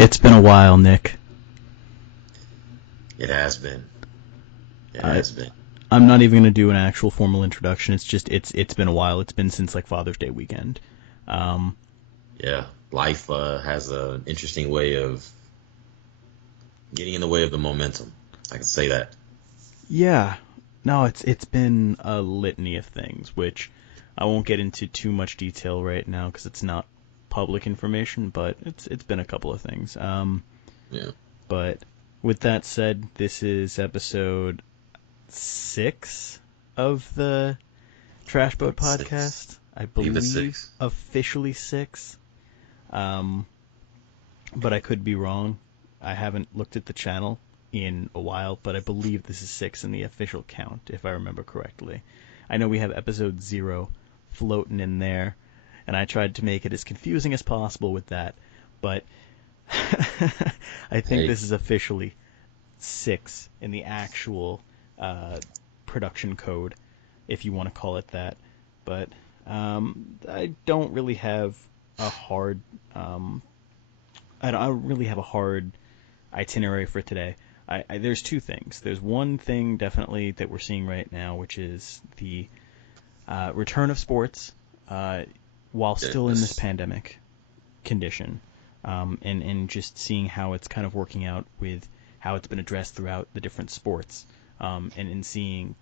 It's been a while, Nick. It has been. It I, has been. I'm not even going to do an actual formal introduction. It's been a while. It's been since like Father's Day weekend. Um, Yeah. Life has an interesting way of getting in the way of the momentum. I can say that. yeah, no, it's been a litany of things, which I won't get into too much detail right now because it's not public information. But it's been a couple of things. Yeah. But with that said, this is episode 6 of the Trash Boat Six. podcast. I I believe it's believe six. officially 6. Um, but I could be wrong. I haven't looked at the channel in a while, but I believe this is 6 in the official count, if I remember correctly. I know we have episode 0 floating in there, and I tried to make it as confusing as possible with that, but I think Hey, this is officially 6 in the actual production code, if you want to call it that. But I don't really have a hard um, I don't really have a hard itinerary for today. There's two things. There's one thing definitely that we're seeing right now, which is the return of sports while still in this yes. pandemic condition, and just seeing how it's kind of working out with how it's been addressed throughout the different sports, and seeing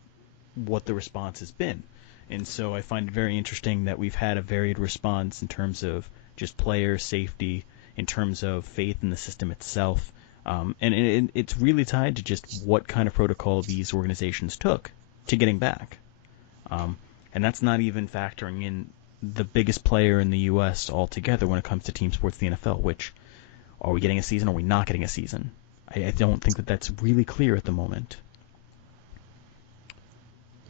what the response has been. And so I find it very interesting that we've had a varied response in terms of just player safety, in terms of faith in the system itself. It's really tied to just what kind of protocol these organizations took to getting back. And that's not even factoring in the biggest player in the U.S. altogether when it comes to team sports, the NFL, which, are we getting a season or are we not getting a season? I don't think that that's really clear at the moment.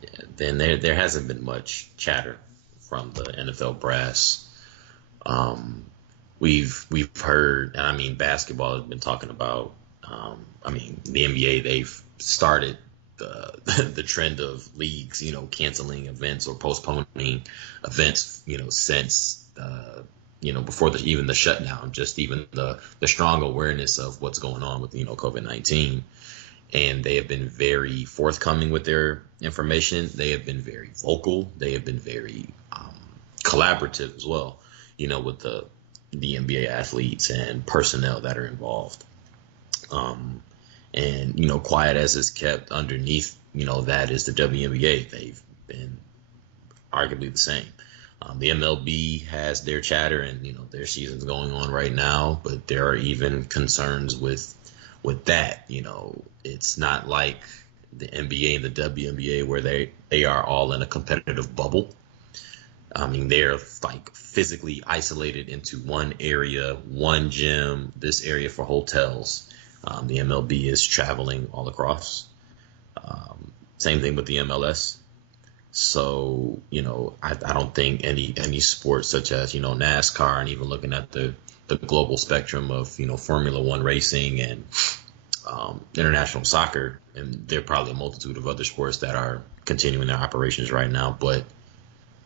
Yeah. Then there hasn't been much chatter from the NFL brass. Um, we've heard, and I mean, basketball has been talking about. I mean, the NBA, they've started the the trend of leagues, canceling events or postponing events, since before even the shutdown, just even the strong awareness of what's going on with COVID-19. And they have been very forthcoming with their information. They have been very vocal. They have been very collaborative as well, with the NBA athletes and personnel that are involved. Um, and quiet as it's kept underneath, that is the WNBA. They've been arguably the same. The MLB has their chatter, and their season's going on right now, but there are even concerns with that. It's not like the NBA and the WNBA where they are all in a competitive bubble. I mean, they're like physically isolated into one area, one gym, this area for hotels. The MLB is traveling all across. Same thing with the MLS. So, I don't think any sports such as, NASCAR, and even looking at the global spectrum of, Formula One racing and international soccer, and there are probably a multitude of other sports that are continuing their operations right now. But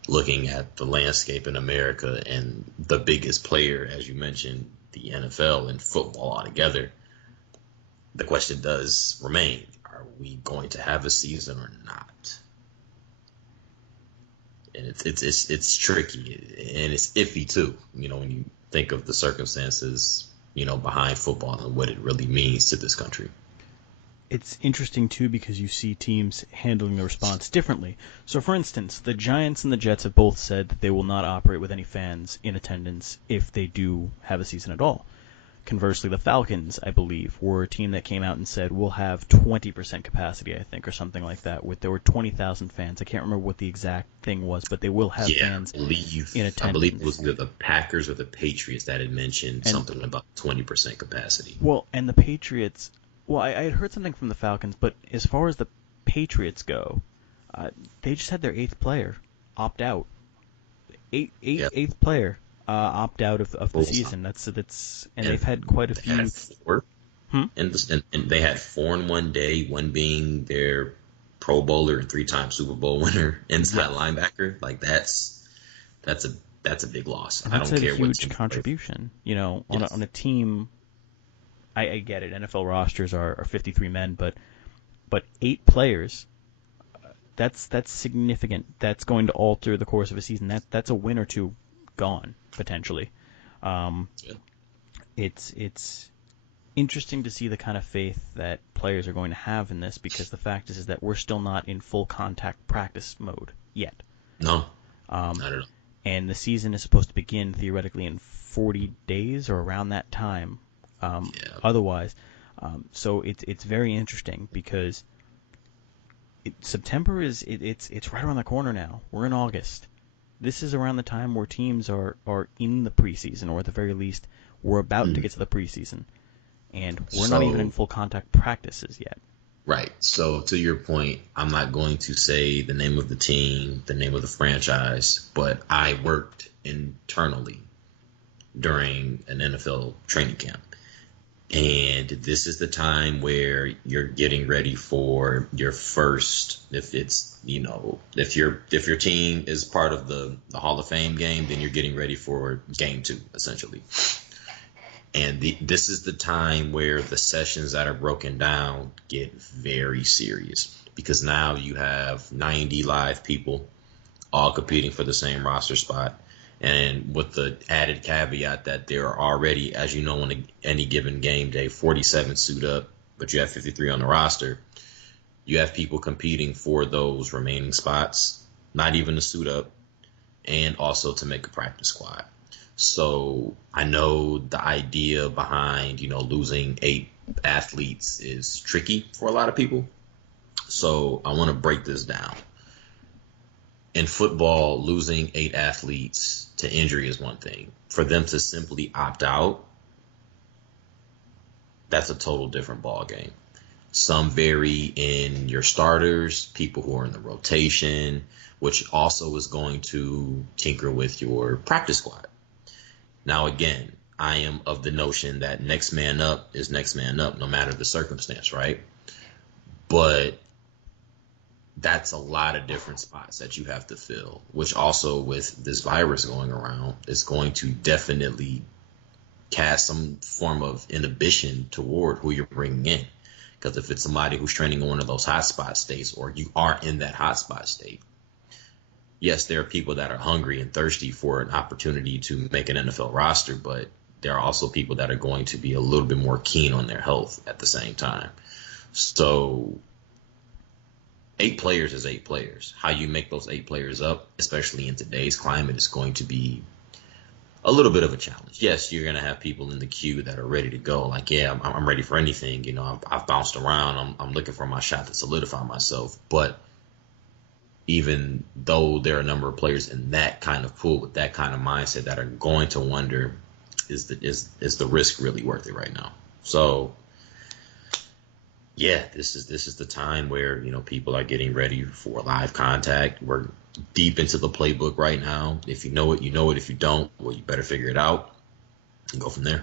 looking at the landscape in America and the biggest player, as you mentioned, the NFL and football altogether, the question does remain: are we going to have a season or not? And it's tricky, and it's iffy too. When you think of the circumstances, behind football and what it really means to this country. It's interesting too because you see teams handling the response differently. So, for instance, the Giants and the Jets have both said that they will not operate with any fans in attendance if they do have a season at all. Conversely, the Falcons, I believe, were a team that came out and said we'll have 20% capacity, I think, or something like that. There were 20,000 fans. I can't remember what the exact thing was, but they will have Yeah, fans in I believe it attendance. was either the Packers or the Patriots that had mentioned And something about 20% capacity. and the Patriots. Well, I had heard something from the Falcons, but as far as the Patriots go, they just had their eighth player opt out. Yeah, Eighth player opt out of the Bulls. season. That's and And they've had quite a they had few. four, Hmm? and they had four in one day. One being their Pro Bowler and three-time Super Bowl winner, inside Yes, linebacker. Like that's a big loss. and I that's don't a care what huge team you play for. contribution. On Yes. a team I get it. NFL rosters are 53 men, but 8 players. That's significant. That's going to alter the course of a season. That's a win or two gone potentially. Um, Yeah. it's interesting to see the kind of faith that players are going to have in this because the fact is that we're still not in full contact practice mode yet. No, Um, I don't know. and the season is supposed to begin theoretically in 40 days or around that time. Yeah. Otherwise, so it's very interesting because September it's right around the corner now. We're in August. This is around the time where teams are in the preseason, or at the very least, we're about to Mm. get to the preseason, and we're not even in So, full contact practices yet. right. So, to your point, I'm not going to say the name of the team, the name of the franchise, but I worked internally during an NFL training camp. And this is the time where you're getting ready for your first, if it's, if your team is part of the Hall of Fame game, then you're getting ready for game 2, essentially. And this is the time where the sessions that are broken down get very serious because now you have 90 live people all competing for the same roster spot. And with the added caveat that there are already, as you know, on any given game day, 47 suit up, but you have 53 on the roster. You have people competing for those remaining spots, not even to suit up, and also to make a practice squad. So I know the idea behind, losing 8 athletes is tricky for a lot of people. So I want to break this down. In football, losing 8 athletes to injury is one thing. For them to simply opt out, that's a total different ball game. Some vary in your starters, people who are in the rotation, which also is going to tinker with your practice squad. Now, again, I am of the notion that next man up is next man up, no matter the circumstance, right? But that's a lot of different spots that you have to fill, which also with this virus going around is going to definitely cast some form of inhibition toward who you're bringing in. Because if it's somebody who's training in one of those hotspot states or you aren't in that hotspot state, yes, there are people that are hungry and thirsty for an opportunity to make an NFL roster, but there are also people that are going to be a little bit more keen on their health at the same time. So 8 players is 8 players. How you make those 8 players up, especially in today's climate, is going to be a little bit of a challenge. Yes, you're going to have people in the queue that are ready to go. Like, yeah, I'm ready for anything. I've bounced around. I'm looking for my shot to solidify myself. But even though there are a number of players in that kind of pool with that kind of mindset that are going to wonder, is the risk really worth it right now? So, yeah, this is the time where people are getting ready for live contact. We're deep into the playbook right now. If you know it, you know it. If you don't, well, you better figure it out and go from there.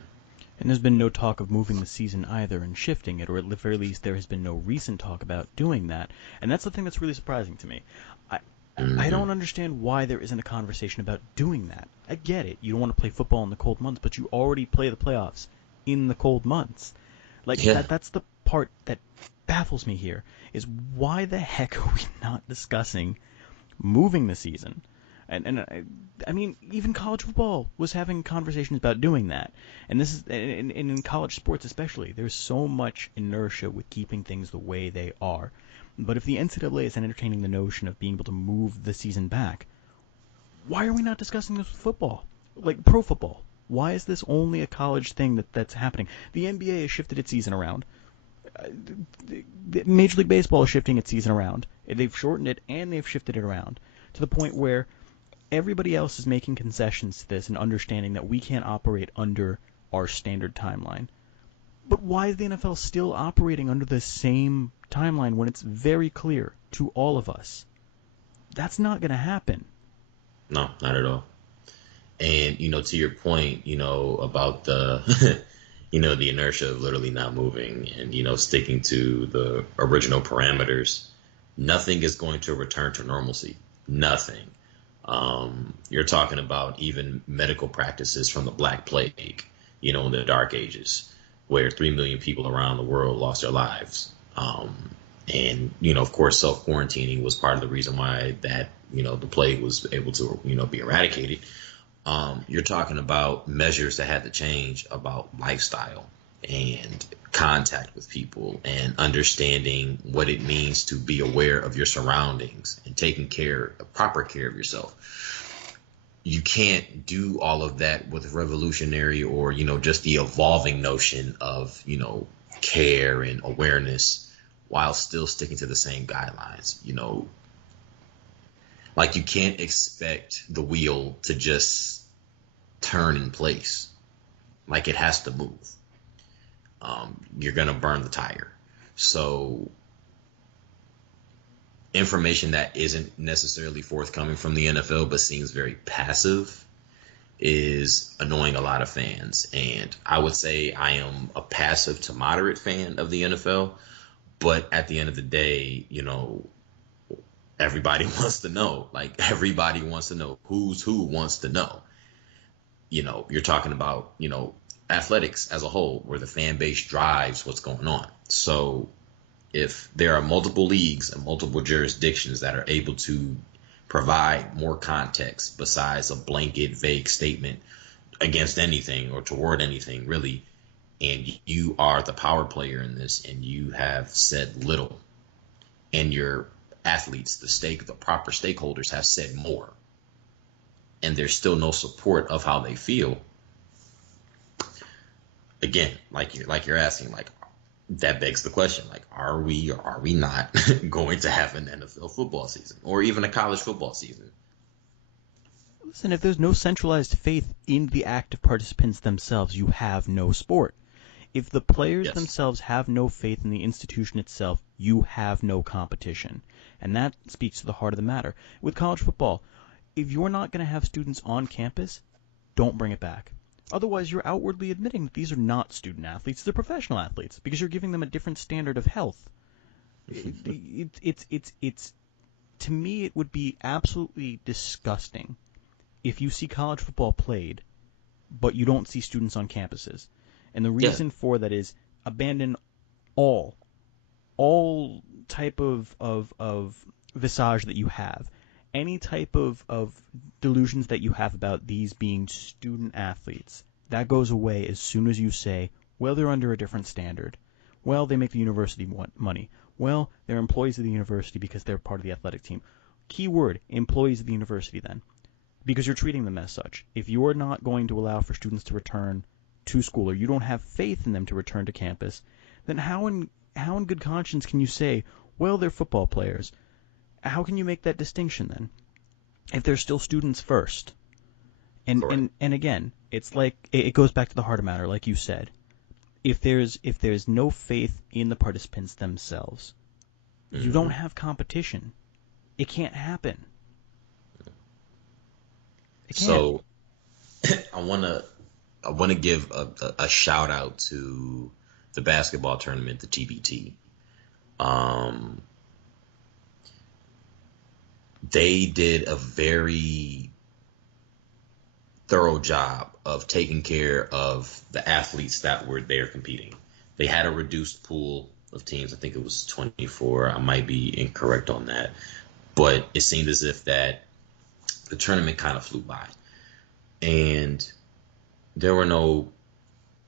And there's been no talk of moving the season either and shifting it, or at the very least there has been no recent talk about doing that. And that's the thing that's really surprising to me. I Hmm. don't understand why there isn't a conversation about doing that. I get it. You don't want to play football in the cold months, but you already play the playoffs in the cold months. Like Yeah. that's the part that baffles me here is why the heck are we not discussing moving the season? I mean, even college football was having conversations about doing that, and this is and in college sports especially. There's so much inertia with keeping things the way they are. But if the NCAA is entertaining the notion of being able to move the season back, why are we not discussing this with football, like pro football? Why is this only a college thing that's happening? The NBA has shifted its season around. Major League Baseball is shifting its season around. They've shortened it and they've shifted it around to the point where everybody else is making concessions to this and understanding that we can't operate under our standard timeline. But why is the NFL still operating under the same timeline when it's very clear to all of us that's not going to happen? No, not at all. And to your point, about the the inertia of literally not moving and sticking to the original parameters, nothing is going to return to normalcy. Nothing. You're talking about even medical practices from the Black Plague, in the Dark Ages. where 3 million people around the world lost their lives. And, you know, of course, self-quarantining was part of the reason why that, you know, the plague was able to, you know, be eradicated. You're talking about measures that had to change about lifestyle and contact with people and understanding what it means to be aware of your surroundings and taking proper care of yourself. You can't do all of that with revolutionary or, you know, just the evolving notion of, you know, care and awareness while still sticking to the same guidelines. You know, like you can't expect the wheel to just turn in place. Like it has to move. You're going to burn the tire. So information that isn't necessarily forthcoming from the NFL but seems very passive is annoying a lot of fans. And I would say I am a passive to moderate fan of the NFL. But at the end of the day, you know, everybody wants to know. Like everybody wants to know who's who wants to know. You know, you're talking about, you know, athletics as a whole, where the fan base drives what's going on. So if there are multiple leagues and multiple jurisdictions that are able to provide more context besides a blanket, vague statement against anything or toward anything, really, and you are the power player in this and you have said little, and your athletes, the proper stakeholders have said more, and there's still no support of how they feel, again, like you're asking, like that begs the question, like, are we or are we not going to have an NFL football season or even a college football season? Listen, if there's no centralized faith in the active participants themselves, you have no sport. If the players themselves have no faith in the institution itself, you have no competition. And that speaks to the heart of the matter. With college football, if you're not going to have students on campus, don't bring it back. Otherwise, you're outwardly admitting that these are not student athletes, they're professional athletes, because you're giving them a different standard of health. It's to me, it would be absolutely disgusting if you see college football played, but you don't see students on campuses. And the reason for that is abandon all type of visage that you have. Any type of delusions that you have about these being student athletes, that goes away as soon as you say, well, they're under a different standard. Well, they make the university money. Well, they're employees of the university because they're part of the athletic team. Keyword, employees of the university then, because you're treating them as such. If you're not going to allow for students to return to school, or you don't have faith in them to return to campus, then how in good conscience can you say, well, they're football players? How can you make that distinction then, if they're still students first? And again, it's like it goes back to the heart of matter, like you said. If there's no faith in the participants themselves, you don't have competition. It can't happen. It can't. So I want to give a shout out to the basketball tournament, the TBT. They did a very thorough job of taking care of the athletes that were there competing. They had a reduced pool of teams. I think it was 24. I might be incorrect on that, but it seemed as if that the tournament kind of flew by, and there were no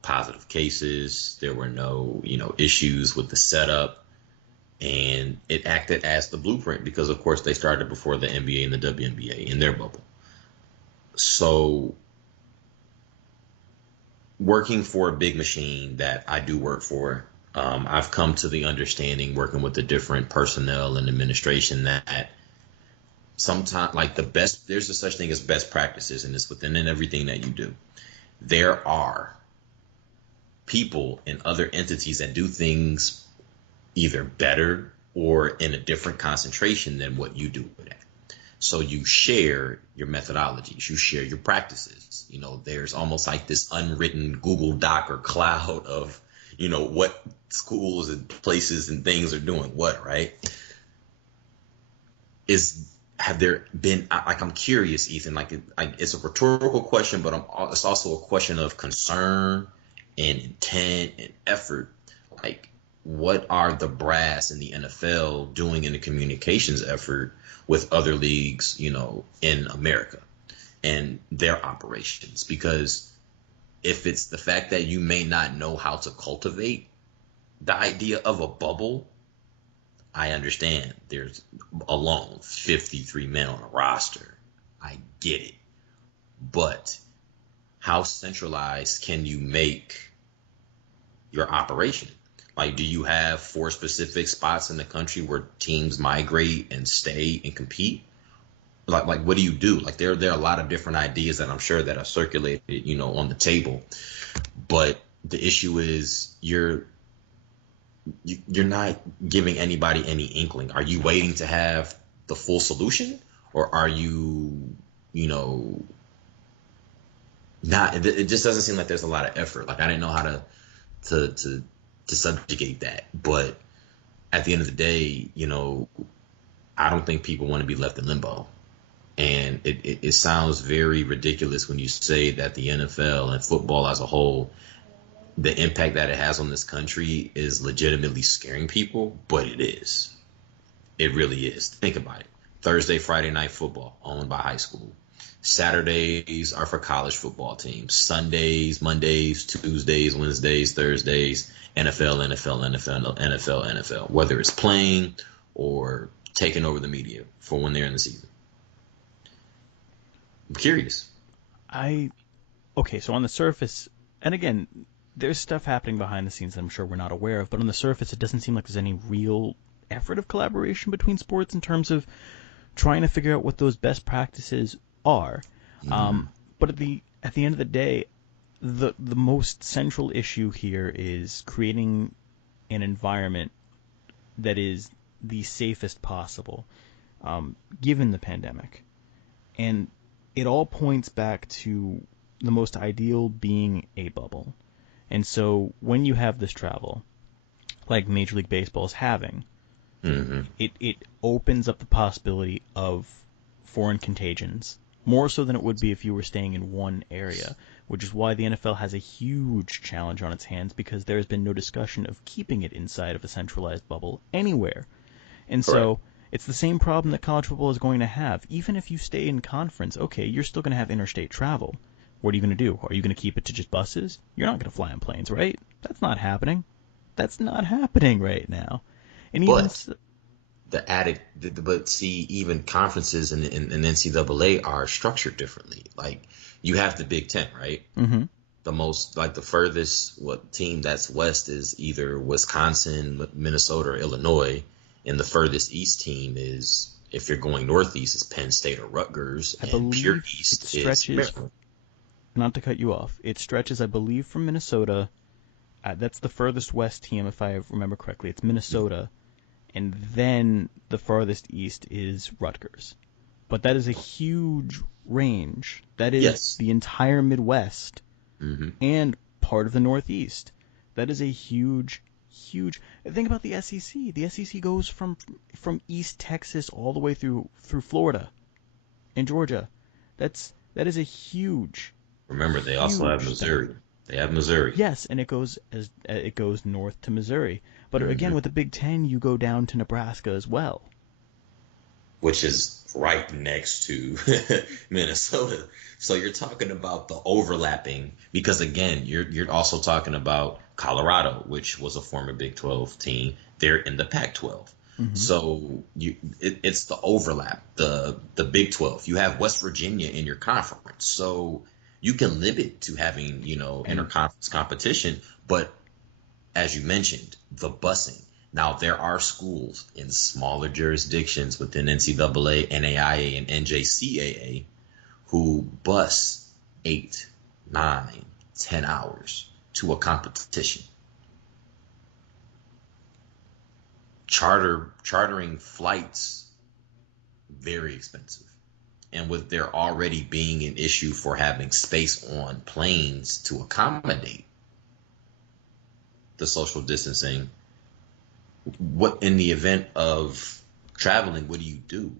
positive cases. There were no, issues with the setup. And it acted as the blueprint because, of course, they started before the NBA and the WNBA in their bubble. So working for a big machine that I do work for, I've come to the understanding, working with the different personnel and administration, that sometimes, like, there's a such thing as best practices, and it's within everything that you do. There are people and other entities that do things either better or in a different concentration than what you do it at. So you share your methodologies, you share your practices. There's almost like this unwritten Google Doc or cloud of, what schools and places and things are doing what, right? Have there been, I'm curious, Ethan, it's a rhetorical question, but it's also a question of concern and intent and effort. Like, what are the brass in the NFL doing in the communications effort with other leagues, in America and their operations? Because if it's the fact that you may not know how to cultivate the idea of a bubble, I understand there's alone 53 men on a roster. I get it. But how centralized can you make your operation? Like, do you have 4 specific spots in the country where teams migrate and stay and compete? Like what do you do? Like, there are a lot of different ideas that I'm sure that are circulated, on the table. But the issue is you're not giving anybody any inkling. Are you waiting to have the full solution, or are you, not? It just doesn't seem like there's a lot of effort. Like, I didn't know how to subjugate that. But at the end of the day, I don't think people want to be left in limbo. And it sounds very ridiculous when you say that the NFL and football as a whole, the impact that it has on this country is legitimately scaring people, but it is. It really is. Think about it. Thursday, Friday night football owned by high school. Saturdays are for college football teams. Sundays, Mondays, Tuesdays, Wednesdays, Thursdays, NFL, NFL, NFL, NFL, NFL, whether it's playing or taking over the media for when they're in the season. I'm curious. Okay, so on the surface, and again, there's stuff happening behind the scenes that I'm sure we're not aware of, but on the surface, it doesn't seem like there's any real effort of collaboration between sports in terms of trying to figure out what those best practices are. But at the end of the day, the most central issue here is creating an environment that is the safest possible, given the pandemic. And it all points back to the most ideal being a bubble. And so when you have this travel, like Major League Baseball is having, it opens up the possibility of foreign contagions, more so than it would be if you were staying in one area, which is why the NFL has a huge challenge on its hands, because there has been no discussion of keeping it inside of a centralized bubble anywhere. And so it's the same problem that college football is going to have. Even if you stay in conference, okay, you're still going to have interstate travel. What are you going to do? Are you going to keep it to just buses? You're not going to fly on planes, right? That's not happening. That's not happening right now. And even but see, even conferences and NCAA are structured differently. Like, you have the Big Ten, right? Mm-hmm. The furthest team that's west is either Wisconsin, Minnesota, or Illinois, and the furthest east team is, if you're going northeast, is Penn State or Rutgers, and pure east is Maryland. Not to cut you off, it stretches, I believe, from Minnesota. That's the furthest west team, if I remember correctly. It's Minnesota. And then the farthest east is Rutgers. But that is a huge range. That is the entire Midwest and part of the Northeast. That is a huge, huge... Think about the SEC. The SEC goes from East Texas all the way through Florida and Georgia. That is a huge... Remember, they also have Missouri. They have Missouri. Yes, and it goes north to Missouri. But again, with the Big Ten, you go down to Nebraska as well, which is right next to Minnesota. So you're talking about the overlapping, because again, you're also talking about Colorado, which was a former Big 12 team. They're in the Pac-12. So it's the overlap, the Big 12. You have West Virginia in your conference, so you can limit to having, interconference competition. But as you mentioned, the busing. Now, there are schools in smaller jurisdictions within NCAA, NAIA, and NJCAA who bus 8, 9, 10 hours to a competition. Chartering flights, very expensive. And with there already being an issue for having space on planes to accommodate the social distancing, what in the event of traveling, what do you do?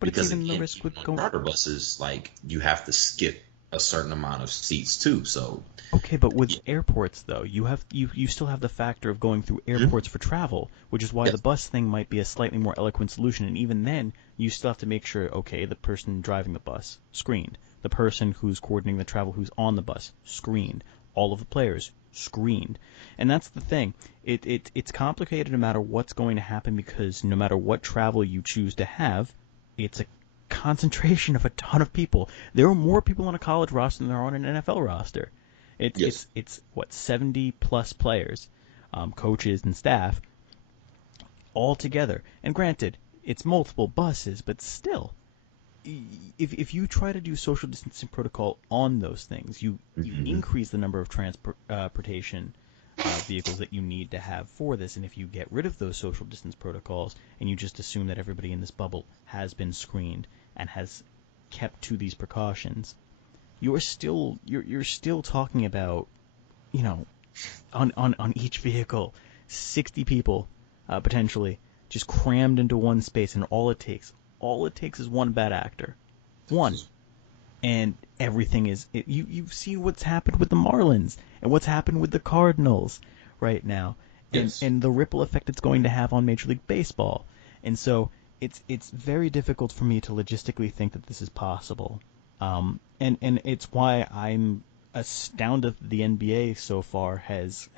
But because even the risk with charter buses, like, you have to skip a certain amount of seats too. So Okay, but with yeah. airports though, you still have the factor of going through Mhm. airports for travel, which is why the Yes. bus thing might be a slightly more eloquent solution. And even then, you still have to make sure, okay, the person driving the bus screened, the person who's coordinating the travel who's on the bus screened, all of the players screened. And that's the thing. It's complicated no matter what's going to happen because no matter what travel you choose to have, it's a concentration of a ton of people. There are more people on a college roster than there are on an NFL roster. It's Yes. it's it's what 70 plus players, coaches and staff all together. And granted, it's multiple buses, but still, if you try to do social distancing protocol on those things, you Hmm. increase the number of transportation vehicles that you need to have for this. And if you get rid of those social distance protocols and you just assume that everybody in this bubble has been screened and has kept to these precautions, you're still talking about, you know, on each vehicle, 60 people potentially just crammed into one space, and all it takes is one bad actor, one, and everything is you've seen what's happened with the Marlins and what's happened with the Cardinals right now, and Yes. and the ripple effect it's going to have on Major League Baseball, and so it's very difficult for me to logistically think that this is possible, and it's why I'm astounded that the NBA so far has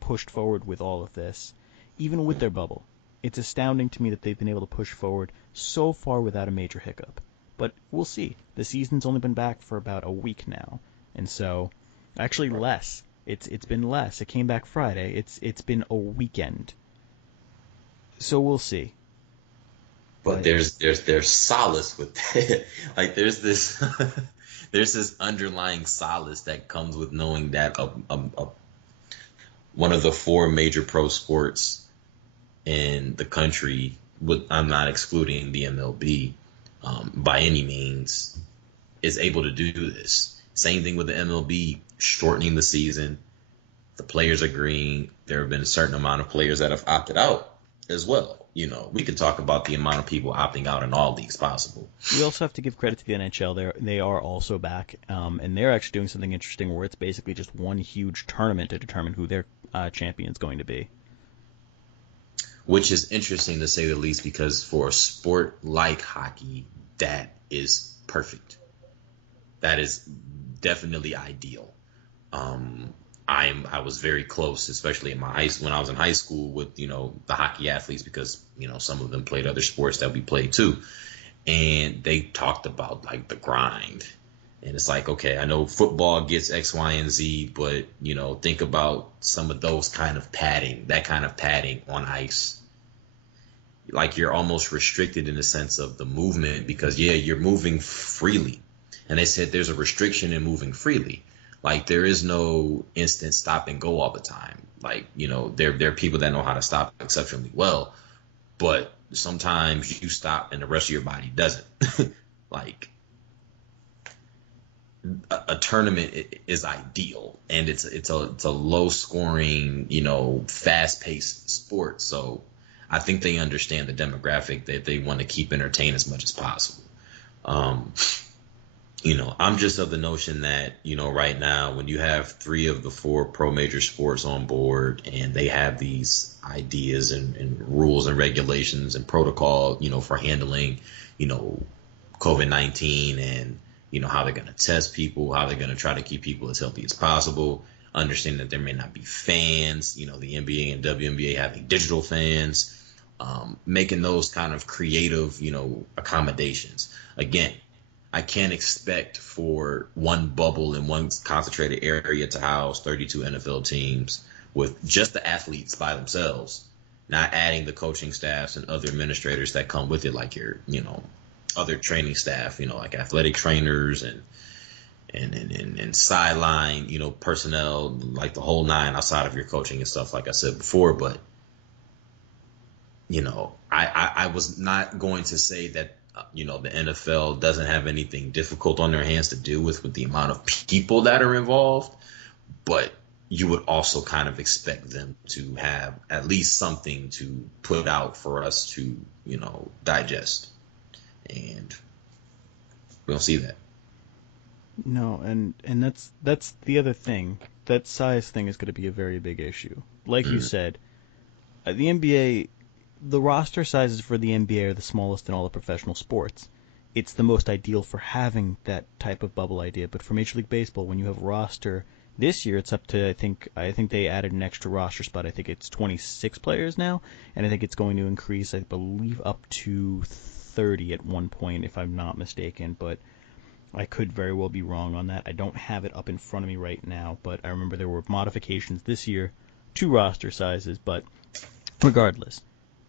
pushed forward with all of this, even with their bubble. It's astounding to me that they've been able to push forward so far without a major hiccup. But we'll see. The season's only been back for about a week now, and so actually Right. less. It's been less. It came back Friday. It's been a weekend. So we'll see. But But there's solace with that. Like there's this there's this underlying solace that comes with knowing that one of the four major pro sports in the country, I'm not excluding the MLB by any means, is able to do this. Same thing with the MLB shortening the season. The players agreeing. There have been a certain amount of players that have opted out as well. We could talk about the amount of people opting out in all leagues possible. we also have to give credit to the NHL. They are also back, and they're actually doing something interesting where it's basically just one huge tournament to determine who their champion's going to be. Which is interesting to say the least because for a sport like hockey, that is perfect. That is definitely ideal. Um, I was very close, especially in when I was in high school with the hockey athletes because some of them played other sports that we played too, and they talked about like the grind. And it's like, okay, I know football gets X, Y, and Z, but think about some of those kind of padding, that kind of padding on ice. Like you're almost restricted in the sense of the movement because yeah, you're moving freely. And they said there's a restriction in moving freely. Like there is no instant stop and go all the time. Like, there are people that know how to stop exceptionally well, but sometimes you stop and the rest of your body doesn't. Like a tournament is ideal and it's a low scoring, fast paced sport. So I think they understand the demographic that they want to keep entertained as much as possible. Um, I'm just of the notion that, right now, when you have three of the four pro major sports on board and they have these ideas and rules and regulations and protocol, for handling, you know, COVID-19 and, how they're going to test people, how they're going to try to keep people as healthy as possible, understand that there may not be fans, the NBA and WNBA having digital fans, making those kind of creative, accommodations. Again, I can't expect for one bubble in one concentrated area to house 32 NFL teams with just the athletes by themselves, not adding the coaching staffs and other administrators that come with it, like your, other training staff, like athletic trainers and sideline, personnel, like the whole nine outside of your coaching and stuff, like I said before. But I was not going to say that, the NFL doesn't have anything difficult on their hands to deal with the amount of people that are involved, but you would also kind of expect them to have at least something to put out for us to, digest. And we don't see that. No, and that's the other thing. That size thing is going to be a very big issue. Like you Mm, said, the NBA, the roster sizes for the NBA are the smallest in all the professional sports. It's the most ideal for having that type of bubble idea. But for Major League Baseball, when you have a roster this year, it's up to I think they added an extra roster spot. I think it's 26 players now, and I think it's going to increase, I believe, up to 30 at one point, if I'm not mistaken. But I could very well be wrong on that. I don't have it up in front of me right now, but I remember there were modifications this year to roster sizes. But regardless,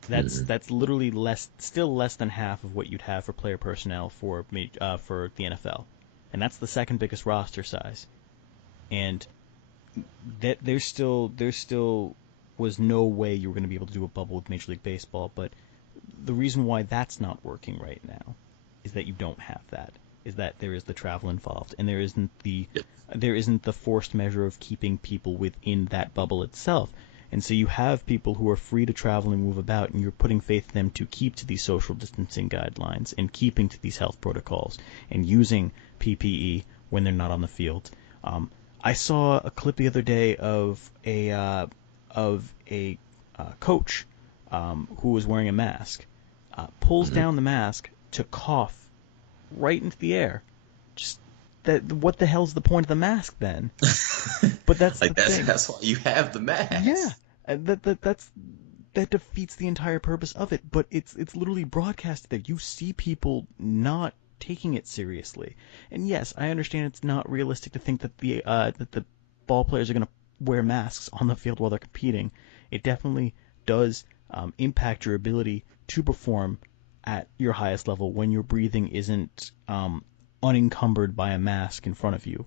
mm, that's literally still less than half of what you'd have for player personnel for the NFL, and that's the second biggest roster size. And that there still was no way you were going to be able to do a bubble with Major League Baseball. But the reason why that's not working right now is that you don't have that. Is that there is the travel involved, and yep. there isn't the forced measure of keeping people within that bubble itself. And so you have people who are free to travel and move about, and you're putting faith in them to keep to these social distancing guidelines and keeping to these health protocols and using PPE when they're not on the field. I saw a clip the other day of a coach who was wearing a mask, pulls Mm. down the mask to cough right into the air. Just that. What the hell's the point of the mask then? But that's the Like thing. that's why you have the Yeah, mask. that defeats the entire purpose of it. But it's literally broadcasted there. You see people not taking it seriously. And yes, I understand it's not realistic to think that the ball players are going to wear masks on the field while they're competing. It definitely does impact your ability to perform at your highest level when your breathing isn't unencumbered by a mask in front of you.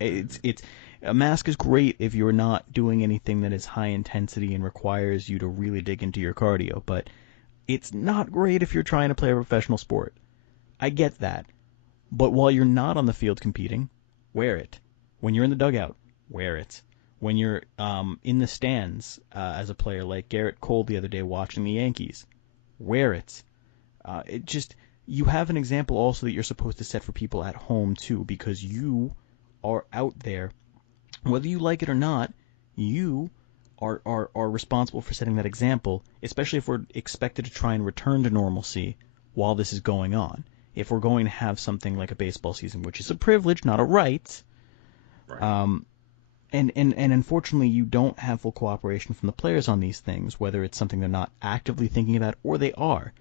It's a mask is great if you're not doing anything that is high intensity and requires you to really dig into your cardio, but it's not great if you're trying to play a professional sport. I get that. But while you're not on the field competing, wear it. When you're in the dugout, wear it. When you're in the stands as a player, like Garrett Cole the other day watching the Yankees, wear it. It just you have an example also that you're supposed to set for people at home too, because you are out there, whether you like it or not. You are responsible for setting that example, especially if we're expected to try and return to normalcy while this is going on. If we're going to have something like a baseball season, which is a privilege, not a right, Right. um, and unfortunately, you don't have full cooperation from the players on these things, whether it's something they're not actively thinking about or they are.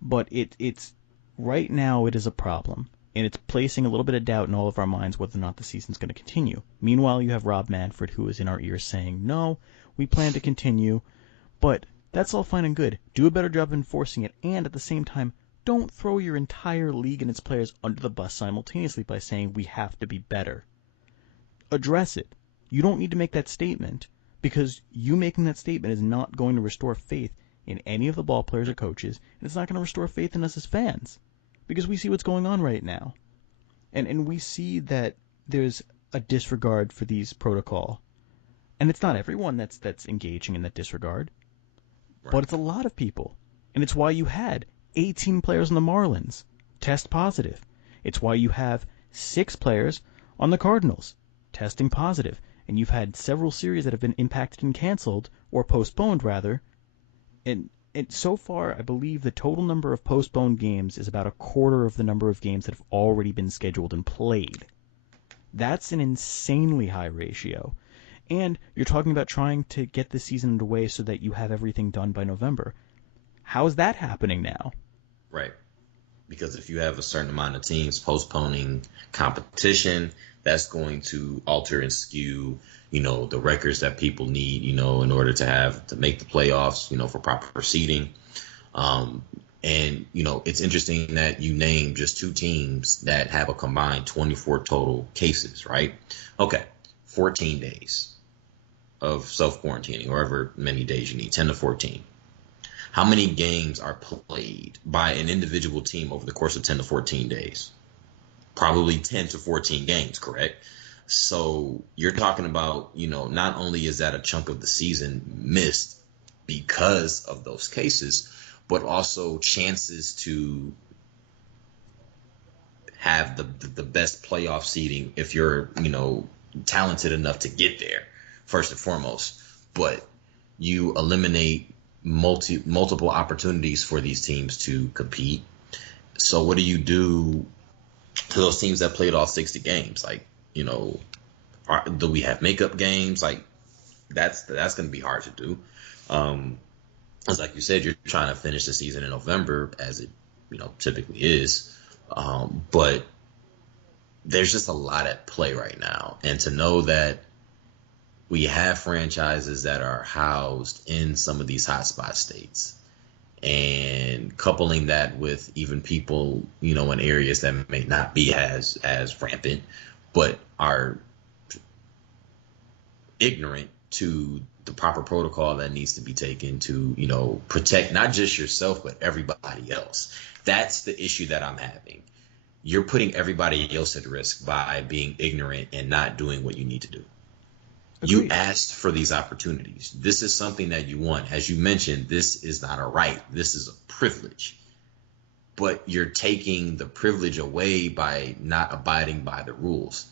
But it's right now it is a problem, and it's placing a little bit of doubt in all of our minds whether or not the season's going to continue. Meanwhile, you have Rob Manfred, who is in our ears saying, "No, we plan to continue." But that's all fine and good. Do a better job of enforcing it, and at the same time, don't throw your entire league and its players under the bus simultaneously by saying we have to be better. Address it. You don't need to make that statement, because you making that statement is not going to restore faith in any of the ball players or coaches, and it's not going to restore faith in us as fans, because we see what's going on right now, and we see that there's a disregard for these protocol, and it's not everyone that's engaging in that disregard, but Right. it's a lot of people, and it's why you had 18 players on the Marlins test positive. It's why you have 6 players on the Cardinals testing positive, and you've had several series that have been impacted and canceled, or postponed rather, and so far, I believe the total number of postponed games is about a quarter of the number of games that have already been scheduled and played. That's an insanely high ratio. And you're talking about trying to get the season underway so that you have everything done by November. How is that happening now? Right. Because if you have a certain amount of teams postponing competition, that's going to alter and skew, the records that people need, in order to make the playoffs, for proper seeding. And it's interesting that you name just 2 teams that have a combined 24 total cases, right? Okay, 14 days of self-quarantining, however many days you need, 10 to 14. How many games are played by an individual team over the course of 10 to 14 days? Probably 10 to 14 games, correct? So you're talking about, not only is that a chunk of the season missed because of those cases, but also chances to have the best playoff seeding if you're, talented enough to get there, first and foremost. But you eliminate multiple opportunities for these teams to compete. So what do you do to those teams that played all 60 games? Like, do we have makeup games? Like, that's going to be hard to do. As like you said, you're trying to finish the season in November, as it typically is. But there's just a lot at play right now, and to know that we have franchises that are housed in some of these hotspot states, and coupling that with even people, in areas that may not be as rampant, but are ignorant to the proper protocol that needs to be taken to, protect not just yourself, but everybody else. That's the issue that I'm having. You're putting everybody else at risk by being ignorant and not doing what you need to do. Agreed. You asked for these opportunities. This is something that you want. As you mentioned, this is not a right. This is a privilege. But you're taking the privilege away by not abiding by the rules.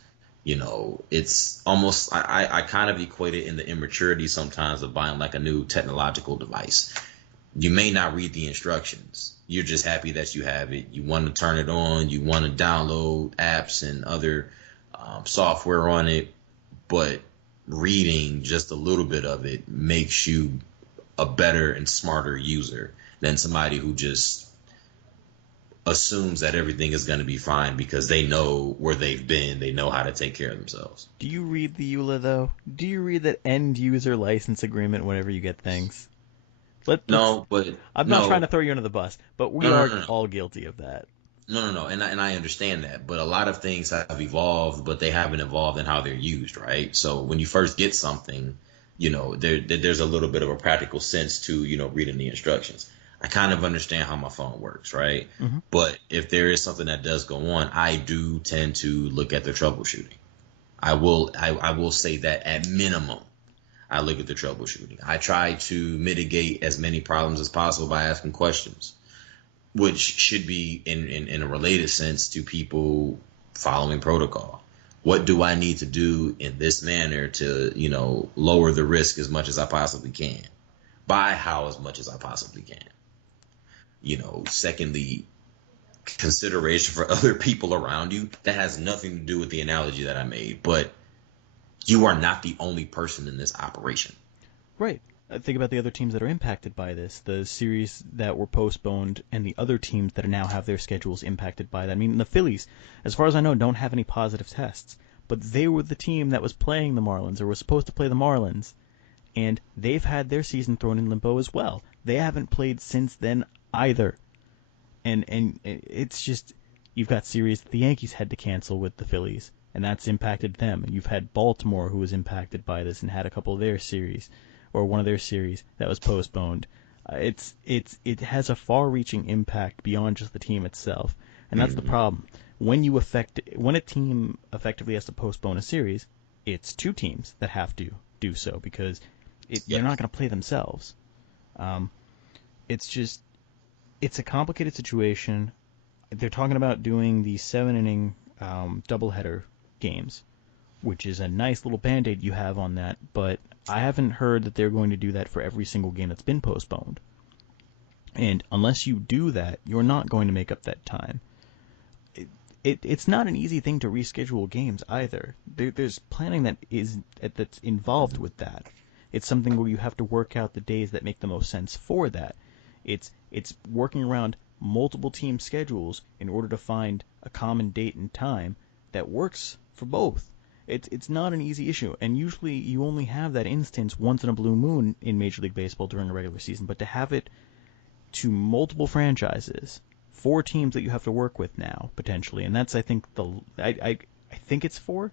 It's almost, I kind of equate it in the immaturity sometimes of buying like a new technological device. You may not read the instructions. You're just happy that you have it. You want to turn it on. You want to download apps and other software on it. But reading just a little bit of it makes you a better and smarter user than somebody who just assumes that everything is going to be fine because they know where they've been. They know how to take care of themselves. Do you read the EULA, though? Do you read that end user license agreement whenever you get things? No, but I'm not trying to throw you under the bus, but we are all guilty of that. No, and I understand that, but a lot of things have evolved, but they haven't evolved in how they're used, right? So when you first get something, there's a little bit of a practical sense to reading the instructions. I kind of understand how my phone works, right? Mm-hmm. But if there is something that does go on, I do tend to look at the troubleshooting. I will say that at minimum, I look at the troubleshooting. I try to mitigate as many problems as possible by asking questions, which should be in a related sense to people following protocol. What do I need to do in this manner to, lower the risk as much as I possibly can? By how as much as I possibly can. Secondly, consideration for other people around you. That has nothing to do with the analogy that I made, but you are not the only person in this operation. Right. Think about the other teams that are impacted by this, the series that were postponed and the other teams that now have their schedules impacted by that. I mean, the Phillies, as far as I know, don't have any positive tests, but they were the team that was playing the Marlins or was supposed to play the Marlins, and they've had their season thrown in limbo as well. They haven't played since then either. And it's just, you've got series that the Yankees had to cancel with the Phillies, and that's impacted them. And you've had Baltimore, who was impacted by this and had a couple of their series, or one of their series that was postponed. It has a far-reaching impact beyond just the team itself, and that's the problem. When a team effectively has to postpone a series, it's two teams that have to do so because they're not going to play themselves. It's a complicated situation. They're talking about doing the 7-inning doubleheader games, which is a nice little Band-Aid you have on that, but I haven't heard that they're going to do that for every single game that's been postponed. And unless you do that, you're not going to make up that time. It's not an easy thing to reschedule games either. There's planning that's involved with that. It's something where you have to work out the days that make the most sense for that. It's working around multiple team schedules in order to find a common date and time that works for both. It's not an easy issue, and usually you only have that instance once in a blue moon in Major League Baseball during a regular season, but to have it to multiple franchises, 4 teams that you have to work with now, potentially, and that's, I think, I think it's 4.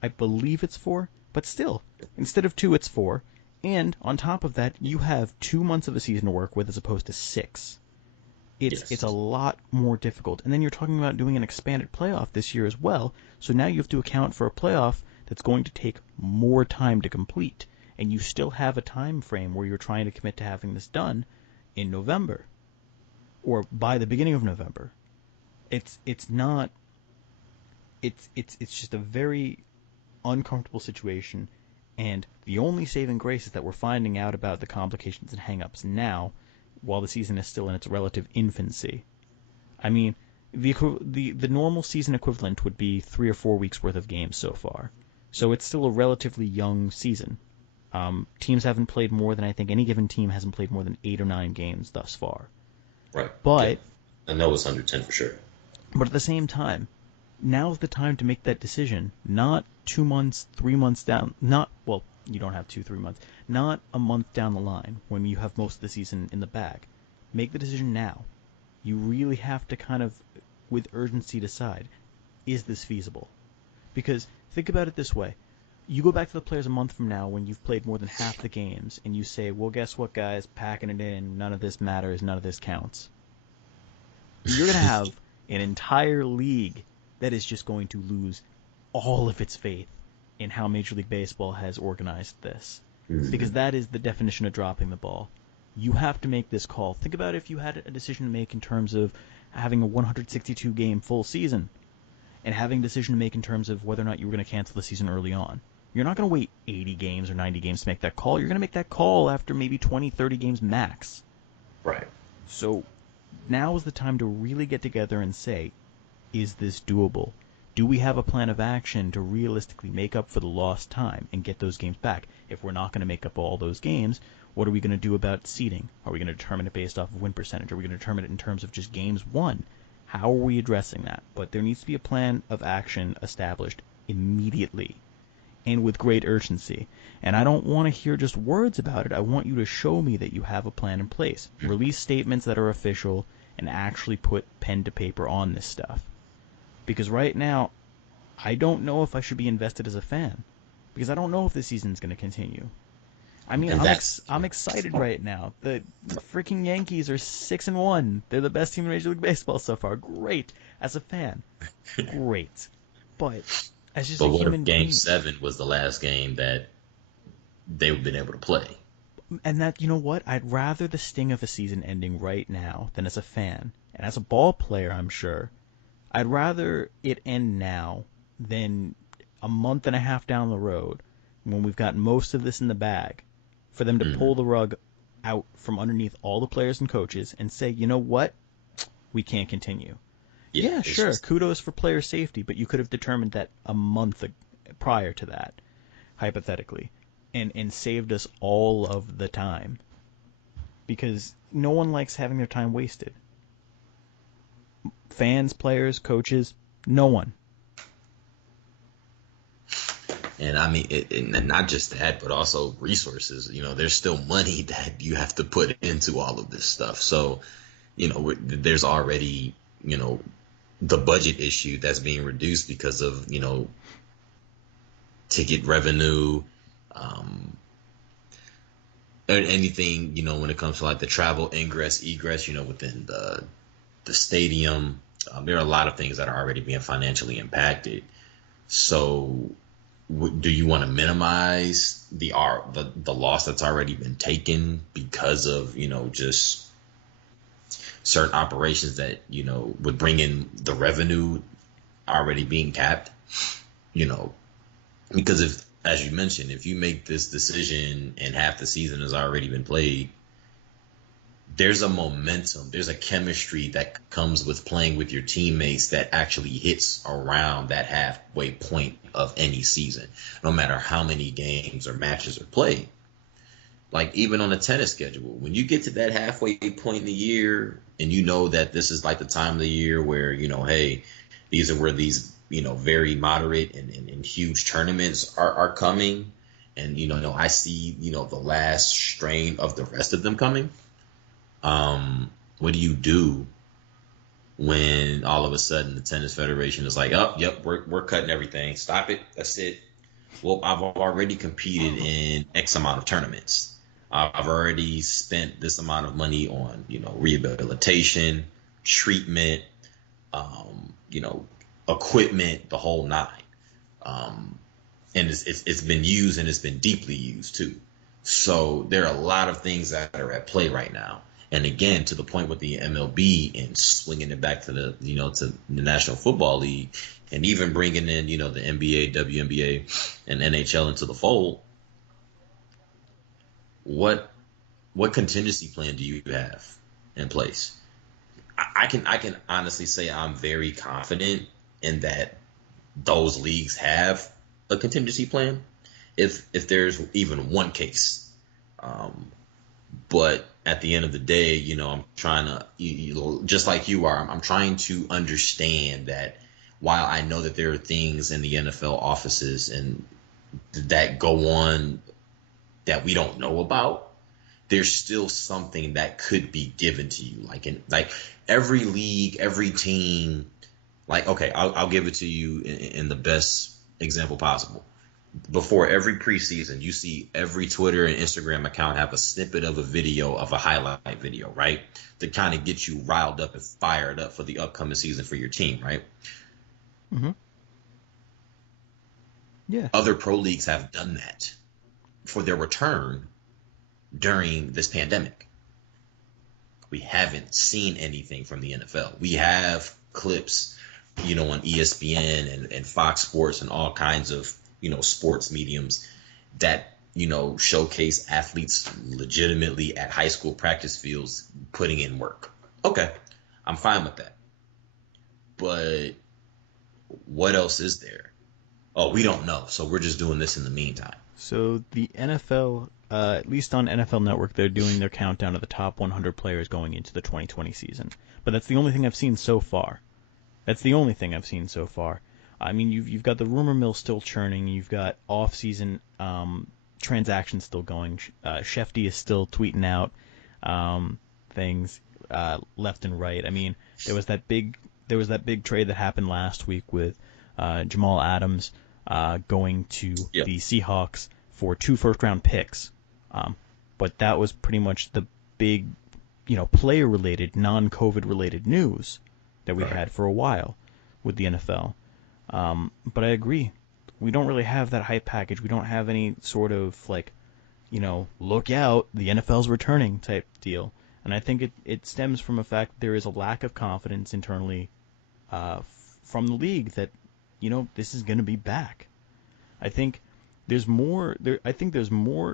I believe it's 4, but still, instead of 2, it's 4. And on top of that, you have 2 months of a season to work with as opposed to 6. It's a lot more difficult. And then you're talking about doing an expanded playoff this year as well, so now you have to account for a playoff that's going to take more time to complete. And you still have a time frame where you're trying to commit to having this done in November or by the beginning of November. It's not it's just a very uncomfortable situation. And the only saving grace is that we're finding out about the complications and hangups now, while the season is still in its relative infancy. I mean, the normal season equivalent would be 3 or 4 weeks worth of games so far. So it's still a relatively young season. Teams haven't played more than, I think any given team hasn't played more than 8 or 9 games thus far. Right. Yeah. But I know it's under 10 for sure. at the same time, now's the time to make that decision. Not 2 months, 3 months down. Not well, you don't have 2, 3 months. Not a month down the line when you have most of the season in the bag. Make the decision now. You really have to kind of, with urgency, decide: is this feasible? Because think about it this way: you go back to the players a month from now when you've played more than half the games, and you say, "Well, guess what, guys? Packing it in. None of this matters. None of this counts." You're going to have an entire league that is just going to lose all of its faith in how Major League Baseball has organized this. Because that is the definition of dropping the ball. You have to make this call. Think about if you had a decision to make in terms of having a 162-game full season and having a decision to make in terms of whether or not you were going to cancel the season early on. You're not going to wait 80 games or 90 games to make that call. You're going to make that call after maybe 20, 30 games max. Right. So now is the time to really get together and say, is this doable? Do we have a plan of action to realistically make up for the lost time and get those games back? If we're not going to make up all those games, what are we going to do about seeding? Are we going to determine it based off of win percentage? Are we going to determine it in terms of just games won? How are we addressing that? But there needs to be a plan of action established immediately and with great urgency. And I don't want to hear just words about it. I want you to show me that you have a plan in place. Release statements that are official and actually put pen to paper on this stuff. Because right now, I don't know if I should be invested as a fan. Because I don't know if the season's going to continue. I mean, I'm excited right now. The freaking Yankees are 6-1. They're the best team in Major League Baseball so far. Great. As a fan. Great. But as just a what human if Game being, 7 was the last game that they've been able to play? and that, you know what? I'd rather the sting of a season ending right now than as a fan. And as a ball player, I'm sure. I'd rather it end now than a month and a half down the road when we've got most of this in the bag for them to pull the rug out from underneath all the players and coaches and say, you know what? We can't continue. Yeah, sure. Kudos for player safety, but you could have determined that a month prior to that, hypothetically, and saved us all of the time. Because no one likes having their time wasted. Fans, players, coaches, no one. And I mean, and not just that, but also resources. You know, there's still money that you have to put into all of this stuff. So, you know, there's already, you know, the budget issue that's being reduced because of, you know, ticket revenue, anything, you know, when it comes to like the travel ingress, egress, you know, within the stadium. There are a lot of things that are already being financially impacted. So do you want to minimize the loss that's already been taken because of, you know, just certain operations that, you know, would bring in the revenue already being capped? You know, because if, as you mentioned, if you make this decision and half the season has already been played, there's a momentum, there's a chemistry that comes with playing with your teammates that actually hits around that halfway point of any season, no matter how many games or matches are played. Like even on a tennis schedule, when you get to that halfway point in the year and you know that this is like the time of the year where, you know, hey, these are where these, you know, very moderate and huge tournaments are coming. And, you know, I see, you know, the last strain of the rest of them coming. What do you do when all of a sudden the tennis federation is like, oh, yep, we're cutting everything. Stop it. That's it. Well, I've already competed in X amount of tournaments. I've already spent this amount of money on, you know, rehabilitation, treatment, you know, equipment, the whole nine. And it's been used and it's been deeply used too. So there are a lot of things that are at play right now. And again, to the point with the MLB and swinging it back to to the National Football League, and even bringing in, the NBA, WNBA, and NHL into the fold. What contingency plan do you have in place? I can honestly say I'm very confident in that those leagues have a contingency plan if there's even one case. But at the end of the day, I'm trying to, just like you are, I'm trying to understand that while I know that there are things in the NFL offices and that go on that we don't know about, there's still something that could be given to you. Like every league, every team, okay, I'll give it to you in the best example possible. Before every preseason, you see every Twitter and Instagram account have a snippet of a video of a highlight video, right? To kind of get you riled up and fired up for the upcoming season for your team, right? Mm-hmm. Yeah. Other pro leagues have done that for their return during this pandemic. We haven't seen anything from the NFL. We have clips, on ESPN and Fox Sports and all kinds of, sports mediums that, showcase athletes legitimately at high school practice fields putting in work. Okay, I'm fine with that. But what else is there? Oh, we don't know. So we're just doing this in the meantime. So the NFL, at least on NFL Network, they're doing their countdown of the top 100 players going into the 2020 season. But that's the only thing I've seen so far. I mean, you've got the rumor mill still churning. You've got off-season transactions still going. Shefty is still tweeting out things left and right. I mean, there was that big trade that happened last week with Jamal Adams going to the Seahawks for 2 first-round picks. But that was pretty much the big, player-related, non-COVID-related news that we had for a while with the NFL. But I agree. We don't really have that hype package. We don't have any sort of, look out, the NFL's returning type deal. And I think it stems from a fact there is a lack of confidence internally from the league that, this is going to be back. I think there's more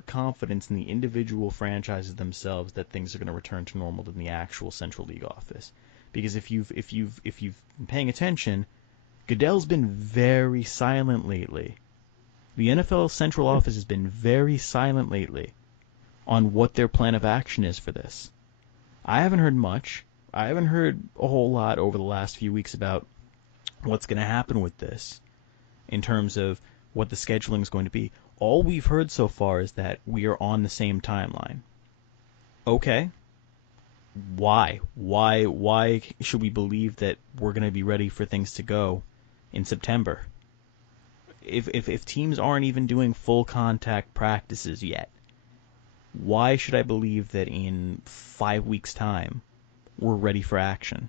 confidence in the individual franchises themselves that things are going to return to normal than the actual central league office. Because if you've been paying attention, Goodell's been very silent lately. The NFL central office has been very silent lately on what their plan of action is for this. I haven't heard much. I haven't heard a whole lot over the last few weeks about what's going to happen with this in terms of what the scheduling is going to be. All we've heard so far is that we are on the same timeline. Okay. Why? Why should we believe that we're going to be ready for things to go in September? If teams aren't even doing full contact practices yet, why should I believe that in 5 weeks' time we're ready for action?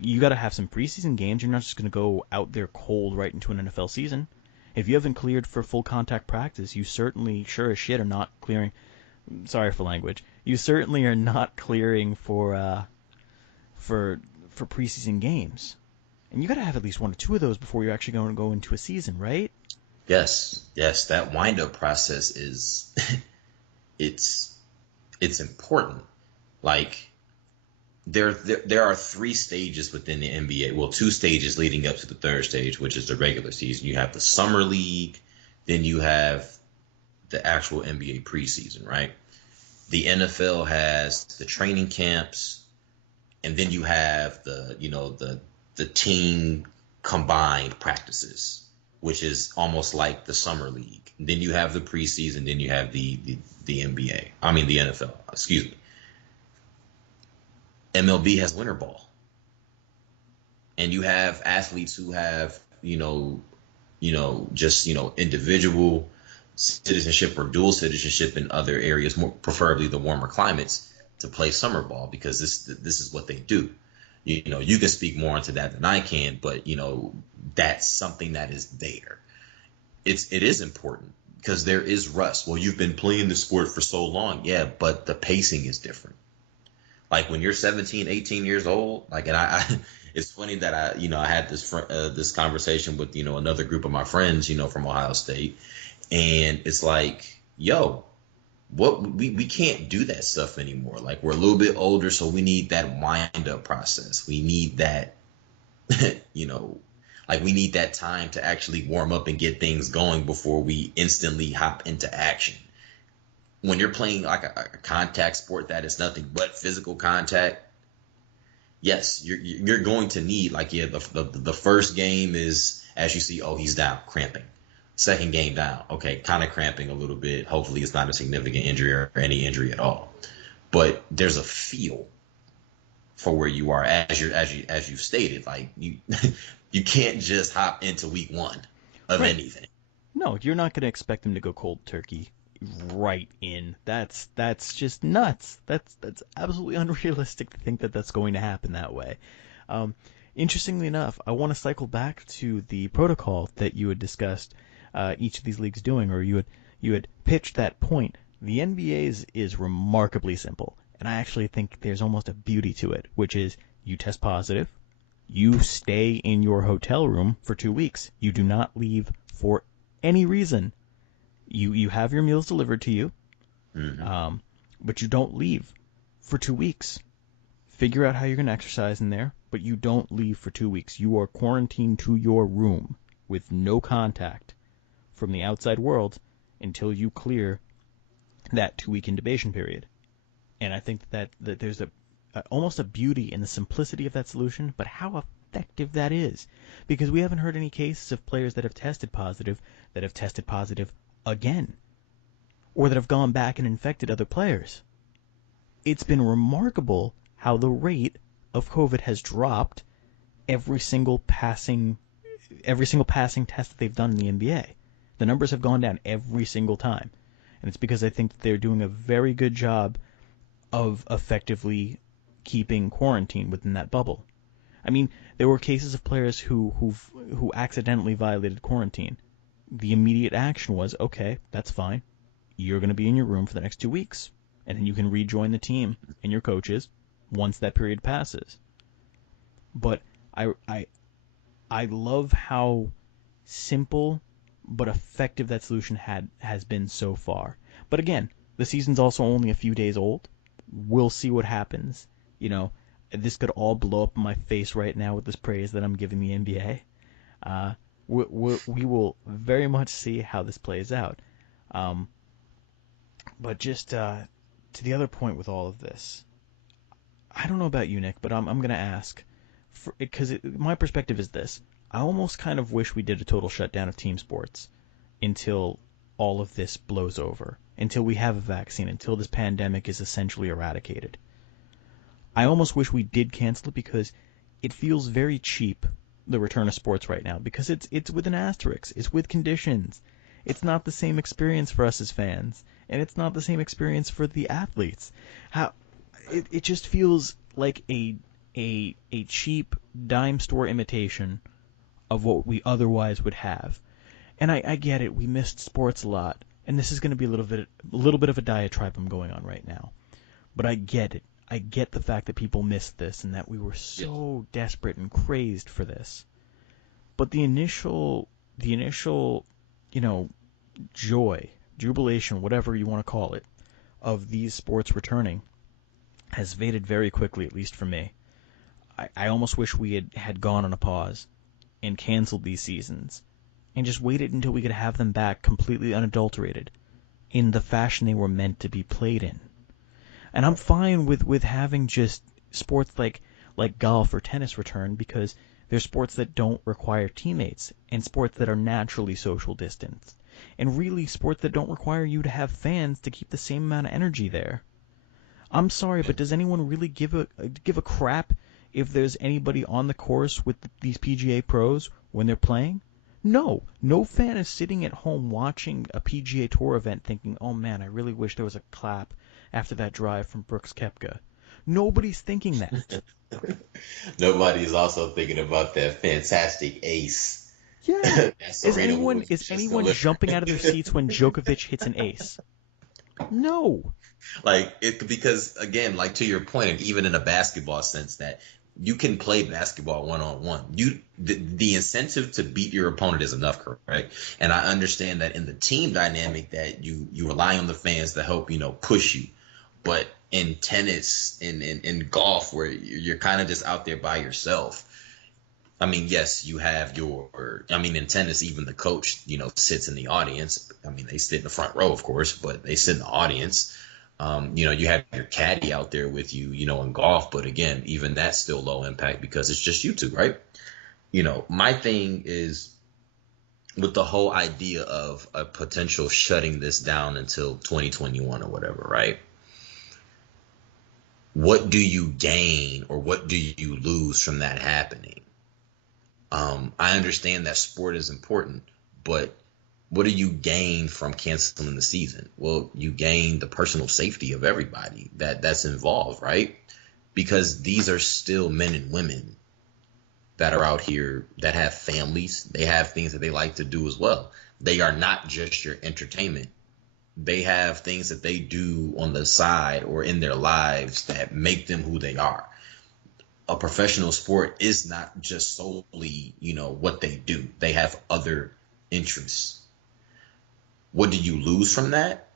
You got to have some preseason games. You're not just going to go out there cold right into an NFL season. If you haven't cleared for full contact practice, you certainly, sure as shit, are not clearing. Sorry for language. You certainly are not clearing for preseason games. And you got to have at least 1 or 2 of those before you're actually going to go into a season, right? Yes. That wind-up process is it's important. Like there are 3 stages within the NBA. Well, 2 stages leading up to the 3rd stage, which is the regular season. You have the summer league, then you have the actual NBA preseason, right? The NFL has the training camps, and then you have the team combined practices, which is almost like the summer league. Then you have the preseason, then you have the NBA. I mean the NFL, excuse me. MLB has winter ball. And you have athletes who have, just individual citizenship or dual citizenship in other areas, more preferably the warmer climates, to play summer ball because this is what they do. You can speak more into that than I can, but that's something that is there. It is important because there is rust. Well, you've been playing the sport for so long, yeah, but the pacing is different. Like when you're 17, 18 years old, like, and I it's funny that I had this conversation with, another group of my friends, from Ohio State. And it's like, yo, we can't do that stuff anymore. Like we're a little bit older, so we need that wind up process. We need that, you know, like we need that time to actually warm up and get things going before we instantly hop into action. When you're playing like a contact sport that is nothing but physical contact, yes, you're going to need, like, yeah, the first game is, as you see, oh, he's down, cramping. Second game down, okay, kind of cramping a little bit. Hopefully, it's not a significant injury or any injury at all. But there's a feel for where you are, as you've stated. Like you you can't just hop into week one of Right. anything. No, you're not going to expect them to go cold turkey right in. That's just nuts. That's absolutely unrealistic to think that that's going to happen that way. Um, Interestingly enough, I want to cycle back to the protocol that you had discussed each of these leagues doing, or you had pitched that point. The NBA's is remarkably simple, and I actually think there's almost a beauty to it, which is you test positive, you stay in your hotel room for 2 weeks. You do not leave for any reason. You have your meals delivered to you, Mm-hmm. but you don't leave for 2 weeks. Figure out how you're going to exercise in there, but you don't leave for 2 weeks. You are quarantined to your room with no contact from the outside world until you clear that 2 week intubation period. And I think that there's almost a beauty in the simplicity of that solution, but how effective that is. Because we haven't heard any cases of players that have tested positive again, or that have gone back and infected other players. It's been remarkable how the rate of COVID has dropped every single passing test that they've done in the NBA. The numbers have gone down every single time. And it's because I think that they're doing a very good job of effectively keeping quarantine within that bubble. I mean, there were cases of players who accidentally violated quarantine. The immediate action was, okay, that's fine. You're going to be in your room for the next 2 weeks, and then you can rejoin the team and your coaches once that period passes. But I love how simple but effective that solution has been so far. But again, the season's also only a few days old. We'll see what happens. This could all blow up in my face right now with this praise that I'm giving the NBA. We will very much see how this plays out. But just to the other point with all of this, I don't know about you, Nick, but I'm going to ask, because my perspective is this. I almost kind of wish we did a total shutdown of team sports until all of this blows over, until we have a vaccine, until this pandemic is essentially eradicated. I almost wish we did cancel it because it feels very cheap, the return of sports right now, because it's with an asterisk. It's with conditions. It's not the same experience for us as fans, and it's not the same experience for the athletes. It just feels like a cheap dime store imitation of what we otherwise would have. And I get it. We missed sports a lot, and this is going to be a little bit of a diatribe I'm going on right now. But I get it. I get the fact that people missed this and that we were so desperate and crazed for this. But the initial, joy, jubilation, whatever you want to call it, of these sports returning has faded very quickly, at least for me. I almost wish we had gone on a pause and canceled these seasons and just waited until we could have them back completely unadulterated in the fashion they were meant to be played in. And I'm fine with having just sports like golf or tennis return, because they're sports that don't require teammates and sports that are naturally social distanced, and really sports that don't require you to have fans to keep the same amount of energy there. I'm sorry, but does anyone really give a crap if there's anybody on the course with these PGA pros when they're playing? No fan is sitting at home watching a PGA Tour event thinking, oh man, I really wish there was a clap after that drive from Brooks Koepka. Nobody's thinking that. Nobody's also thinking about that fantastic ace. Yeah. That Serena Is was anyone just jumping out of their seats when Djokovic hits an ace? No. Like it because again, like to your point, and even in a basketball sense, that you can play basketball one on one. The incentive to beat your opponent is enough, correct? And I understand that in the team dynamic that you rely on the fans to help push you, but in tennis, in golf, where you're kind of just out there by yourself. I mean, yes, you have I mean, in tennis, even the coach, sits in the audience. I mean, they sit in the front row, of course, but they sit in the audience. You have your caddy out there with you, in golf, but again, even that's still low impact because it's just you two, right? My thing is with the whole idea of a potential shutting this down until 2021 or whatever, right? What do you gain or what do you lose from that happening? I understand that sport is important, but what do you gain from canceling the season? Well, you gain the personal safety of everybody that's involved, right? Because these are still men and women that are out here that have families. They have things that they like to do as well. They are not just your entertainment. They have things that they do on the side or in their lives that make them who they are. A professional sport is not just solely, what they do. They have other interests. What do you lose from that?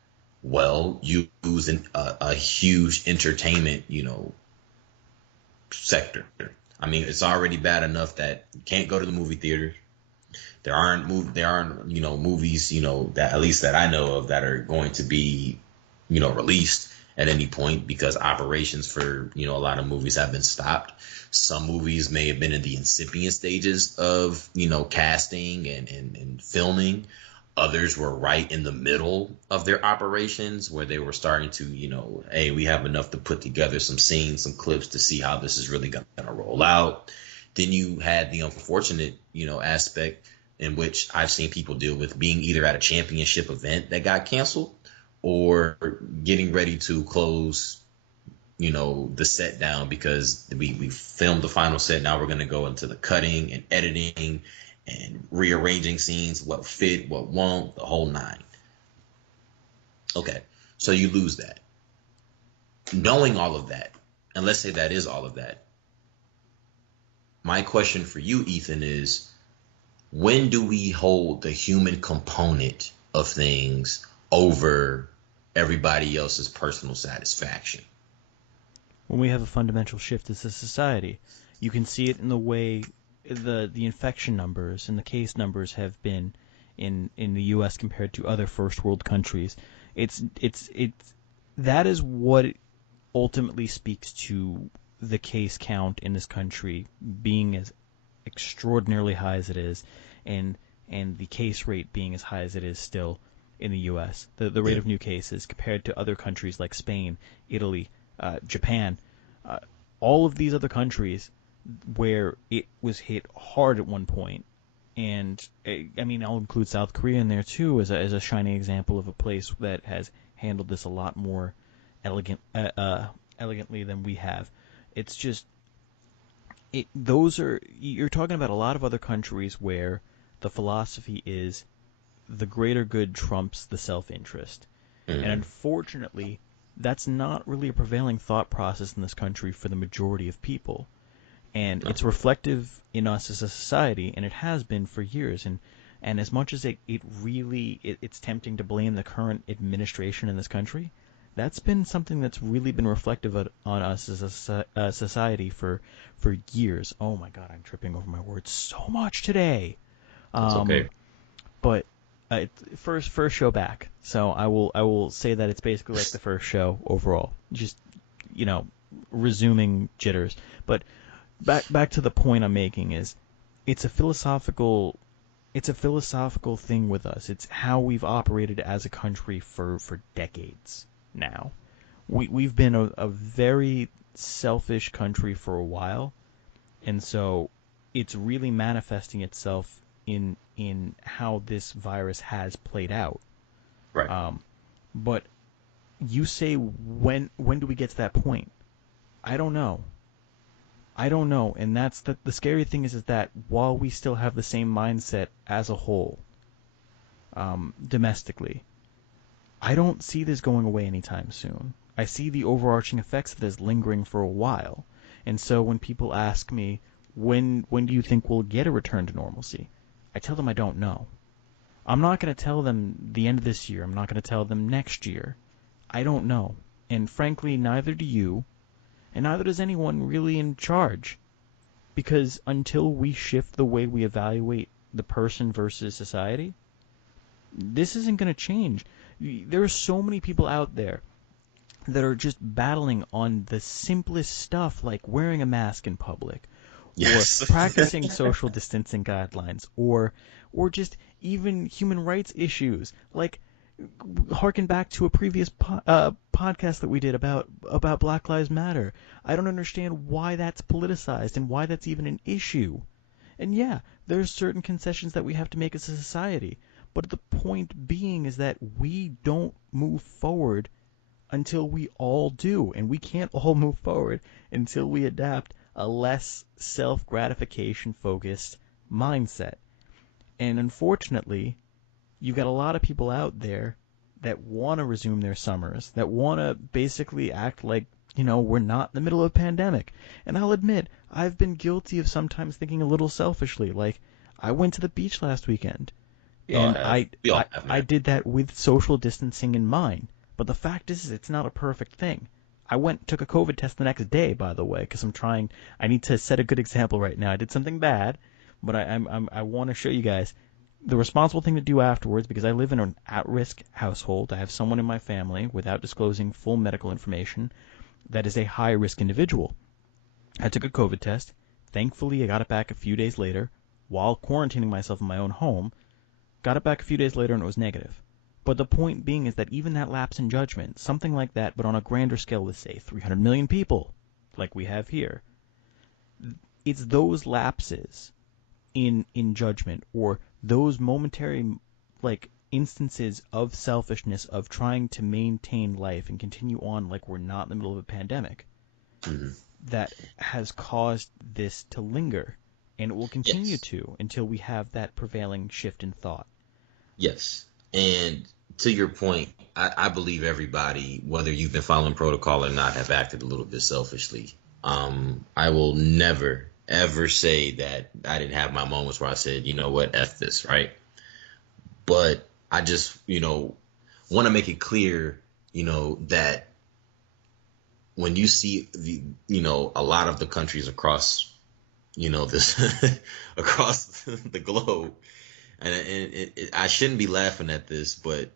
Well, you lose a huge entertainment, sector. I mean, it's already bad enough that you can't go to the movie theater. There aren't movies, that at least that I know of that are going to be, released at any point because operations for, a lot of movies have been stopped. Some movies may have been in the incipient stages of, casting and filming. Others were right in the middle of their operations where they were starting to, hey, we have enough to put together some scenes, some clips to see how this is really going to roll out. Then you had the unfortunate, aspect in which I've seen people deal with being either at a championship event that got canceled or getting ready to close, the set down because we filmed the final set. Now we're going to go into the cutting and editing and rearranging scenes, what fit, what won't, the whole nine. Okay, so you lose that. Knowing all of that, and let's say that is all of that, my question for you, Ethan, is when do we hold the human component of things over everybody else's personal satisfaction? When we have a fundamental shift as a society, you can see it in the way the infection numbers and the case numbers have been in the U.S. compared to other first world countries. It's that is what ultimately speaks to the case count in this country being as extraordinarily high as it is, and the case rate being as high as it is still in the U.S. The rate Yeah. of new cases compared to other countries like Spain, Italy, Japan, all of these other countries where it was hit hard at one point, and I mean I'll include South Korea in there too as a shining example of a place that has handled this a lot more elegantly than we have. It's just those are you're talking about a lot of other countries where the philosophy is the greater good trumps the self-interest. And Mm-hmm. unfortunately, that's not really a prevailing thought process in this country for the majority of people. And No. it's reflective in us as a society, and it has been for years. And as much as it's tempting to blame the current administration in this country, that's been something that's really been reflective on us as a society for years. Oh my God, I'm tripping over my words so much today. That's Um, okay. but first show back, so I will say that it's basically like the first show overall. Just you know, resuming jitters. But back to the point I'm making is it's a philosophical it's a philosophical thing with us. It's how we've operated as a country for decades now. We've been a very selfish country for a while, and so it's really manifesting itself in how this virus has played out. Right. Um, but you say when do we get to that point? I don't know. I don't know, and that's the scary thing is that while we still have the same mindset as a whole, domestically, I don't see this going away anytime soon. I see the overarching effects of this lingering for a while. And so when people ask me, when do you think we'll get a return to normalcy? I tell them I don't know. I'm not going to tell them the end of this year. I'm not going to tell them next year. I don't know. And frankly, neither do you, and neither does anyone really in charge. Because until we shift the way we evaluate the person versus society, this isn't going to change. There are so many people out there that are just battling on the simplest stuff like wearing a mask in public or Yes. practicing social distancing guidelines or just even human rights issues like harken back to a previous podcast that we did about Black Lives Matter. I don't understand why that's politicized and why that's even an issue. And yeah, there's certain concessions that we have to make as a society, but the point being is that we don't move forward until we all do, and we can't all move forward until we adapt a less self-gratification focused mindset. And unfortunately, you've got a lot of people out there that want to resume their summers, that want to basically act like, we're not in the middle of a pandemic. And I'll admit, I've been guilty of sometimes thinking a little selfishly. Like, I went to the beach last weekend, We all and have. I, We all I, have, I man. did that with social distancing in mind. But the fact is, it's not a perfect thing. I took a COVID test the next day, by the way, because I need to set a good example right now. I did something bad, but I want to show you guys the responsible thing to do afterwards, because I live in an at-risk household. I have someone in my family, without disclosing full medical information, that is a high-risk individual. I took a COVID test. Thankfully, I got it back a few days later while quarantining myself in my own home. Got it back a few days later and it was negative. But the point being is that even that lapse in judgment, something like that, but on a grander scale with, say, 300 million people, like we have here, it's those lapses in judgment or those momentary like instances of selfishness of trying to maintain life and continue on like we're not in the middle of a pandemic Hmm. that has caused this to linger, and it will continue Yes. to until we have that prevailing shift in thought. Yes. And to your point, I believe everybody, whether you've been following protocol or not, have acted a little bit selfishly. I will never, ever say that I didn't have my moments where I said, you know what, F this, right? But I just, want to make it clear, that when you see a lot of the countries across, this across the globe, and I shouldn't be laughing at this, but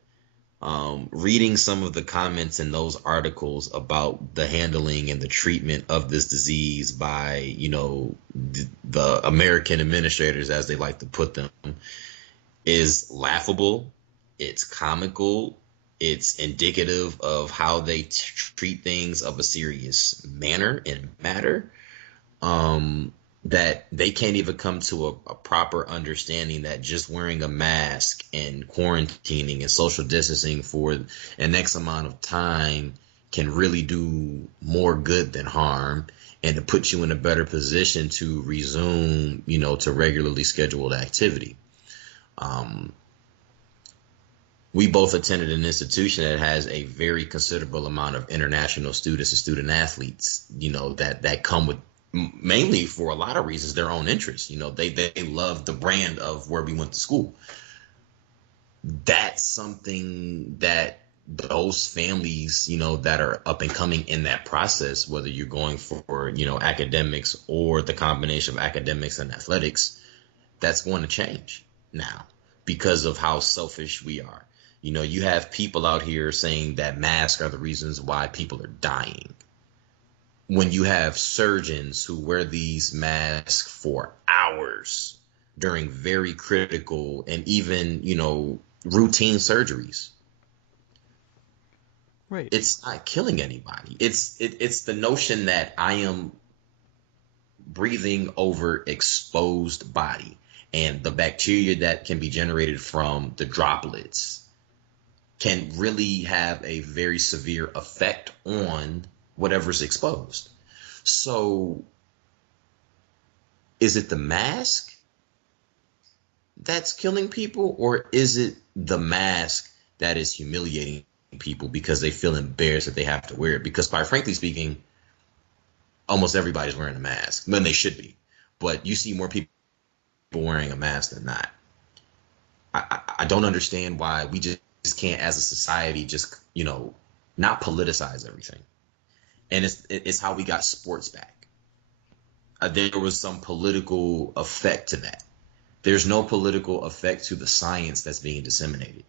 reading some of the comments in those articles about the handling and the treatment of this disease by, the American administrators, as they like to put them, is laughable. It's comical. It's indicative of how they treat things of a serious manner and matter. That they can't even come to a proper understanding that just wearing a mask and quarantining and social distancing for an X amount of time can really do more good than harm, and to put you in a better position to resume, to regularly scheduled activity. Um, we both attended an institution that has a very considerable amount of international students and student athletes, that come with mainly for a lot of reasons their own interests. They love the brand of where we went to school. That's something that those families, that are up and coming in that process, whether you're going for, academics or the combination of academics and athletics, that's going to change now because of how selfish we are. You have people out here saying that masks are the reasons why people are dying, when you have surgeons who wear these masks for hours during very critical and even, routine surgeries. Right. It's not killing anybody. It's the notion that I am breathing over exposed body, and the bacteria that can be generated from the droplets can really have a very severe effect on whatever's exposed. So is it the mask that's killing people, or is it the mask that is humiliating people because they feel embarrassed that they have to wear it. Because quite frankly speaking, almost everybody's wearing a mask when they should be. But you see more people wearing a mask than not. I don't understand why we just can't, as a society, just not politicize everything. And it's how we got sports back. There was some political effect to that. There's no political effect to the science that's being disseminated.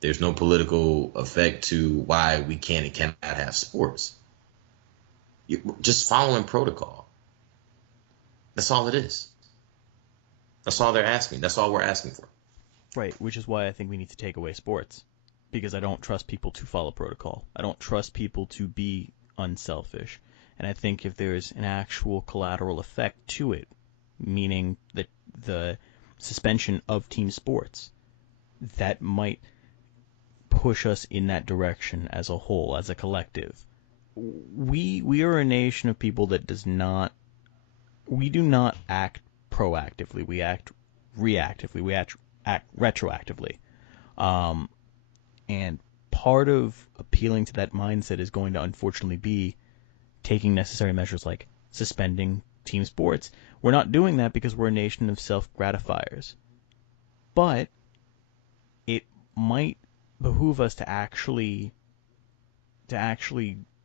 There's no political effect to why we can and cannot have sports. Just following protocol. That's all it is. That's all they're asking. That's all we're asking for. Right, which is why I think we need to take away sports. Because I don't trust people to follow protocol. I don't trust people to be unselfish. And I think if there's an actual collateral effect to it, meaning that the suspension of team sports, that might push us in that direction as a whole, as a collective. We are a nation of people that we do not act proactively. We act reactively. We act retroactively. And part of appealing to that mindset is going to unfortunately be taking necessary measures like suspending team sports. We're not doing that because we're a nation of self-gratifiers. But it might behoove us to actually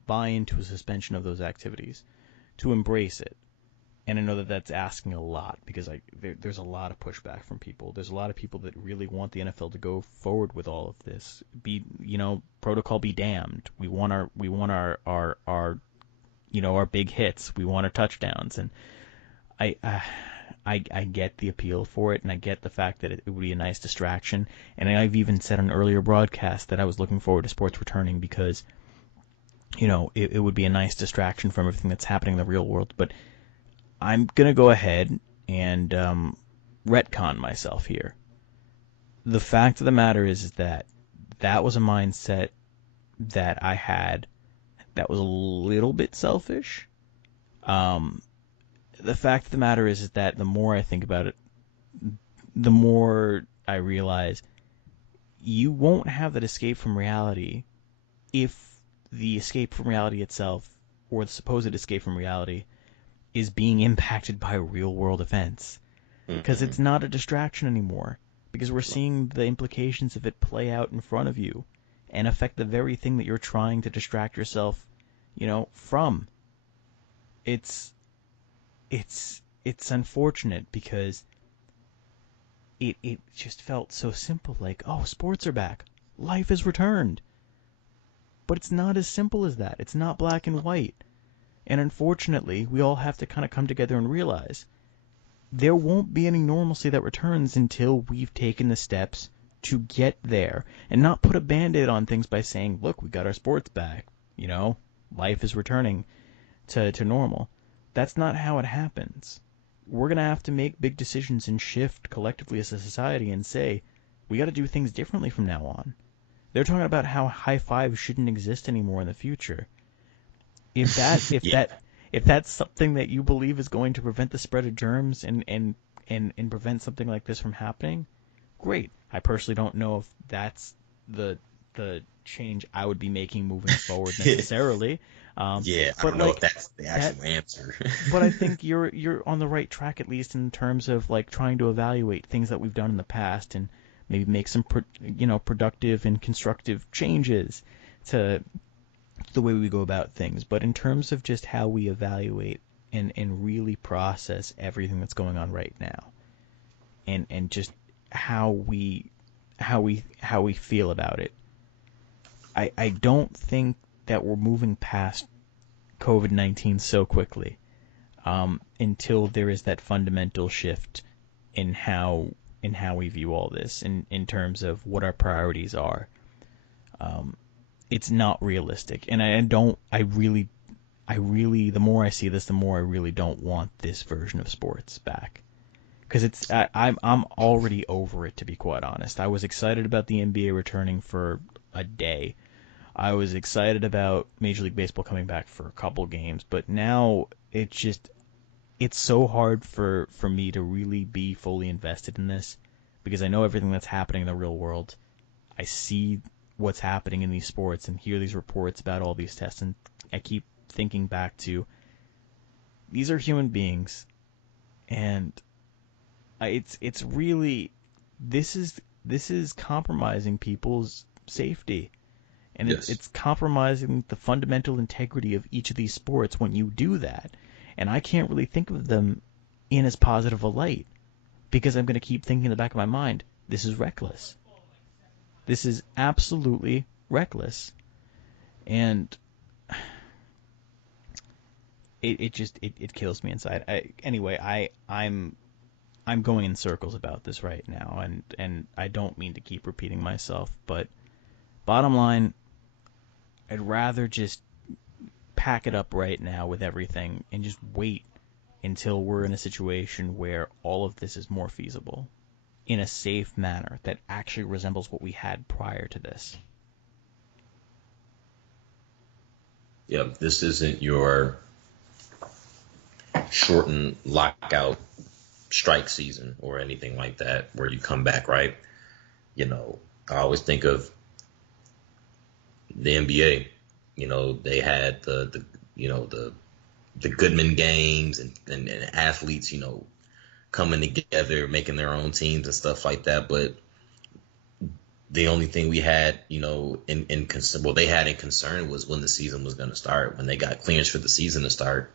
buy into a suspension of those activities, to embrace it. And I know that that's asking a lot because there's a lot of pushback from people. There's a lot of people that really want the NFL to go forward with all of this. Protocol be damned. We want our big hits. We want our touchdowns. And I get the appeal for it, and I get the fact that it would be a nice distraction. And I've even said on earlier broadcasts that I was looking forward to sports returning because, it would be a nice distraction from everything that's happening in the real world. But I'm going to go ahead and retcon myself here. The fact of the matter is that was a mindset that I had that was a little bit selfish. The fact of the matter is that the more I think about it, the more I realize you won't have that escape from reality if the escape from reality itself, or the supposed escape from reality, is being impacted by real-world events. Because it's not a distraction anymore. Because we're seeing the implications of it play out in front of you and affect the very thing that you're trying to distract yourself, from. It's unfortunate because it just felt so simple, like, oh, sports are back. Life is returned. But it's not as simple as that. It's not black and white. And unfortunately, we all have to kind of come together and realize there won't be any normalcy that returns until we've taken the steps to get there and not put a Band-Aid on things by saying, look, we got our sports back. Life is returning to normal. That's not how it happens. We're going to have to make big decisions and shift collectively as a society and say, we got to do things differently from now on. They're talking about how high fives shouldn't exist anymore in the future. If that's something that you believe is going to prevent the spread of germs and prevent something like this from happening, great. I personally don't know if that's the change I would be making moving forward necessarily. I don't know if that's the actual answer. But I think you're on the right track, at least in terms of like trying to evaluate things that we've done in the past and maybe make some productive and constructive changes to the way we go about things. But in terms of just how we evaluate and really process everything that's going on right now, and just how we feel about it, I don't think that we're moving past COVID-19 so quickly until there is that fundamental shift in how we view all this in terms of what our priorities are. It's not realistic, and I really, the more I see this, the more I really don't want this version of sports back, because I'm already over it, to be quite honest. I was excited about the NBA returning for a day. I was excited about Major League Baseball coming back for a couple games, but now it's so hard for me to really be fully invested in this because I know everything that's happening in the real world. I see what's happening in these sports and hear these reports about all these tests, and I keep thinking back to these are human beings, and it's really this is compromising people's safety, and Yes. it's compromising the fundamental integrity of each of these sports when you do that. And I can't really think of them in as positive a light because I'm going to keep thinking in the back of my mind, this is reckless. This is absolutely reckless. And it kills me inside. I'm going in circles about this right now, and I don't mean to keep repeating myself, but bottom line, I'd rather just pack it up right now with everything and just wait until we're in a situation where all of this is more feasible in a safe manner that actually resembles what we had prior to this. Yeah, this isn't your shortened lockout strike season or anything like that where you come back, right? I always think of the NBA. They had the Goodman games and athletes, coming together, making their own teams and stuff like that. But the only thing we had, they had in concern was when the season was going to start. When they got clearance for the season to start,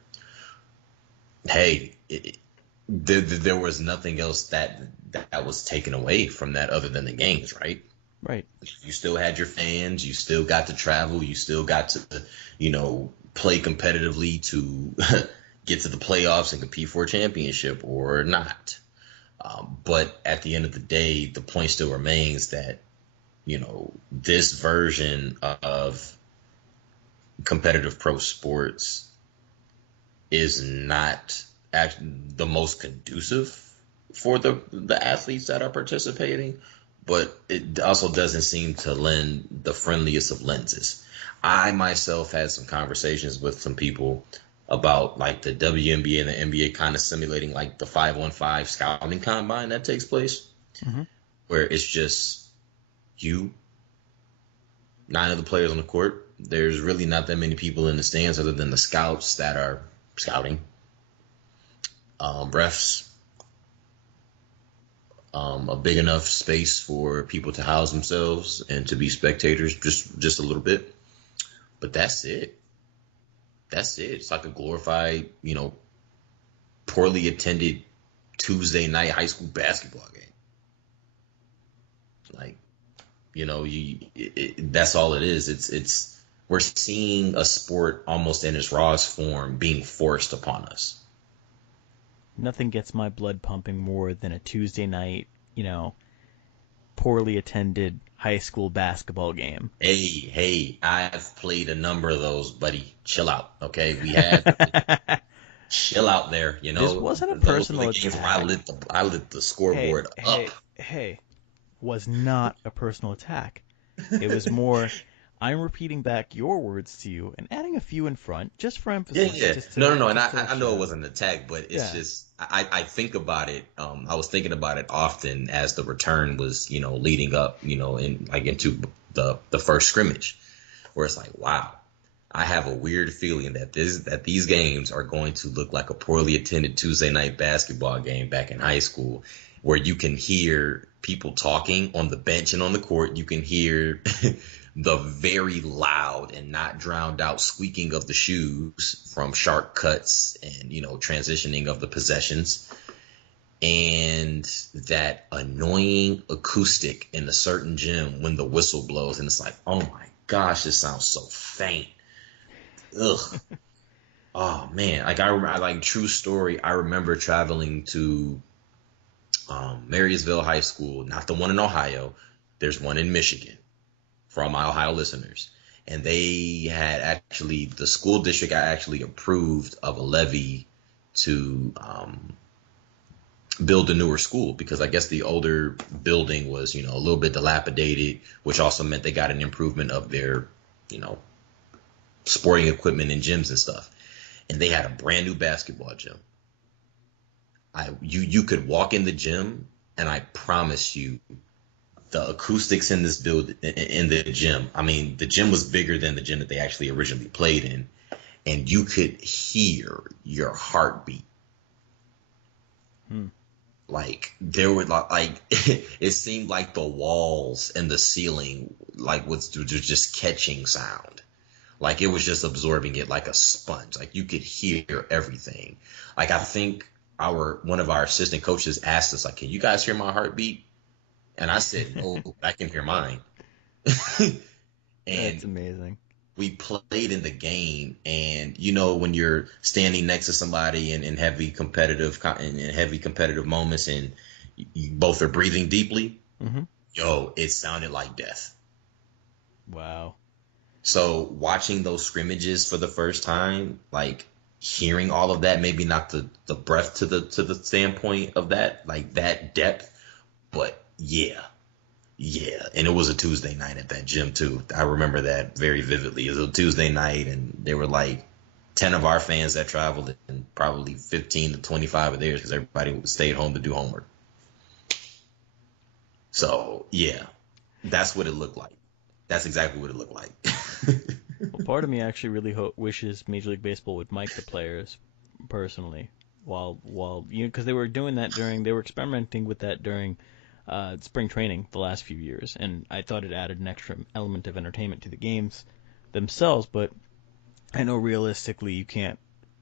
hey, there was nothing else that was taken away from that other than the games, right? Right. You still had your fans. You still got to travel. You still got to, play competitively to get to the playoffs and compete for a championship or not. But at the end of the day, the point still remains that, this version of competitive pro sports is not the most conducive for the athletes that are participating, but it also doesn't seem to lend the friendliest of lenses. I myself had some conversations with some people about like the WNBA and the NBA kind of simulating like the 5-on-5 scouting combine that takes place, where it's just you, 9 of the players on the court. There's really not that many people in the stands other than the scouts that are scouting, refs, a big enough space for people to house themselves and to be spectators, just a little bit. But that's it. It's like a glorified, poorly attended Tuesday night high school basketball game. Like, that's all it is. It's we're seeing a sport almost in its rawest form being forced upon us. Nothing gets my blood pumping more than a Tuesday night, poorly attended high school basketball game. Hey, I've played a number of those, buddy. Chill out, okay? We had chill out there, This wasn't a Those were personal the games where attack. I lit the scoreboard up. Hey, was not a personal attack. It was more, I'm repeating back your words to you and adding a few in front just for emphasis. Yeah. Just No. And just to I know it wasn't an attack, but it's just, I think about it. I was thinking about it often as the return was, leading up, into the first scrimmage, where it's like, wow, I have a weird feeling that these games are going to look like a poorly attended Tuesday night basketball game back in high school, where you can hear people talking on the bench and on the court. You can hear the very loud and not drowned out squeaking of the shoes from sharp cuts and, transitioning of the possessions, and that annoying acoustic in a certain gym when the whistle blows and it's like, oh my gosh, this sounds so faint. Ugh. Oh man. Like I like, true story. I remember traveling to Marysville High School, not the one in Ohio. There's one in Michigan, for all my Ohio listeners. And they had the school district actually approved of a levy to build a newer school, because I guess the older building was, a little bit dilapidated, which also meant they got an improvement of their, sporting equipment and gyms and stuff. And they had a brand new basketball gym. You could walk in the gym and I promise you the acoustics in this in the gym. I mean, the gym was bigger than the gym that they actually originally played in, and you could hear your heartbeat. Hmm. Like there were like it seemed like the walls and the ceiling like was just catching sound. Like it was just absorbing it like a sponge. Like you could hear everything. Like I think our one of our assistant coaches asked us like, "Can you guys hear my heartbeat?" And I said, "No, I can hear mine." That's And amazing. we played in the game, and you know when you're standing next to somebody in heavy competitive moments, and you both are breathing deeply, Mm-hmm. yo, it sounded like death. Wow. So watching those scrimmages for the first time, like hearing all of that, maybe not the breath to the standpoint of that, like that depth, but yeah. Yeah, and it was a Tuesday night at that gym too. I remember that very vividly. It was a Tuesday night, and there were like 10 of our fans that traveled, and probably 15 to 25 of theirs because everybody stayed home to do homework. So yeah, that's what it looked like. That's exactly what it looked like. Well, part of me actually really wishes Major League Baseball would mic the players, personally, while because they were doing that they were experimenting with that during spring training the last few years, and I thought it added an extra element of entertainment to the games themselves. But I know realistically you can't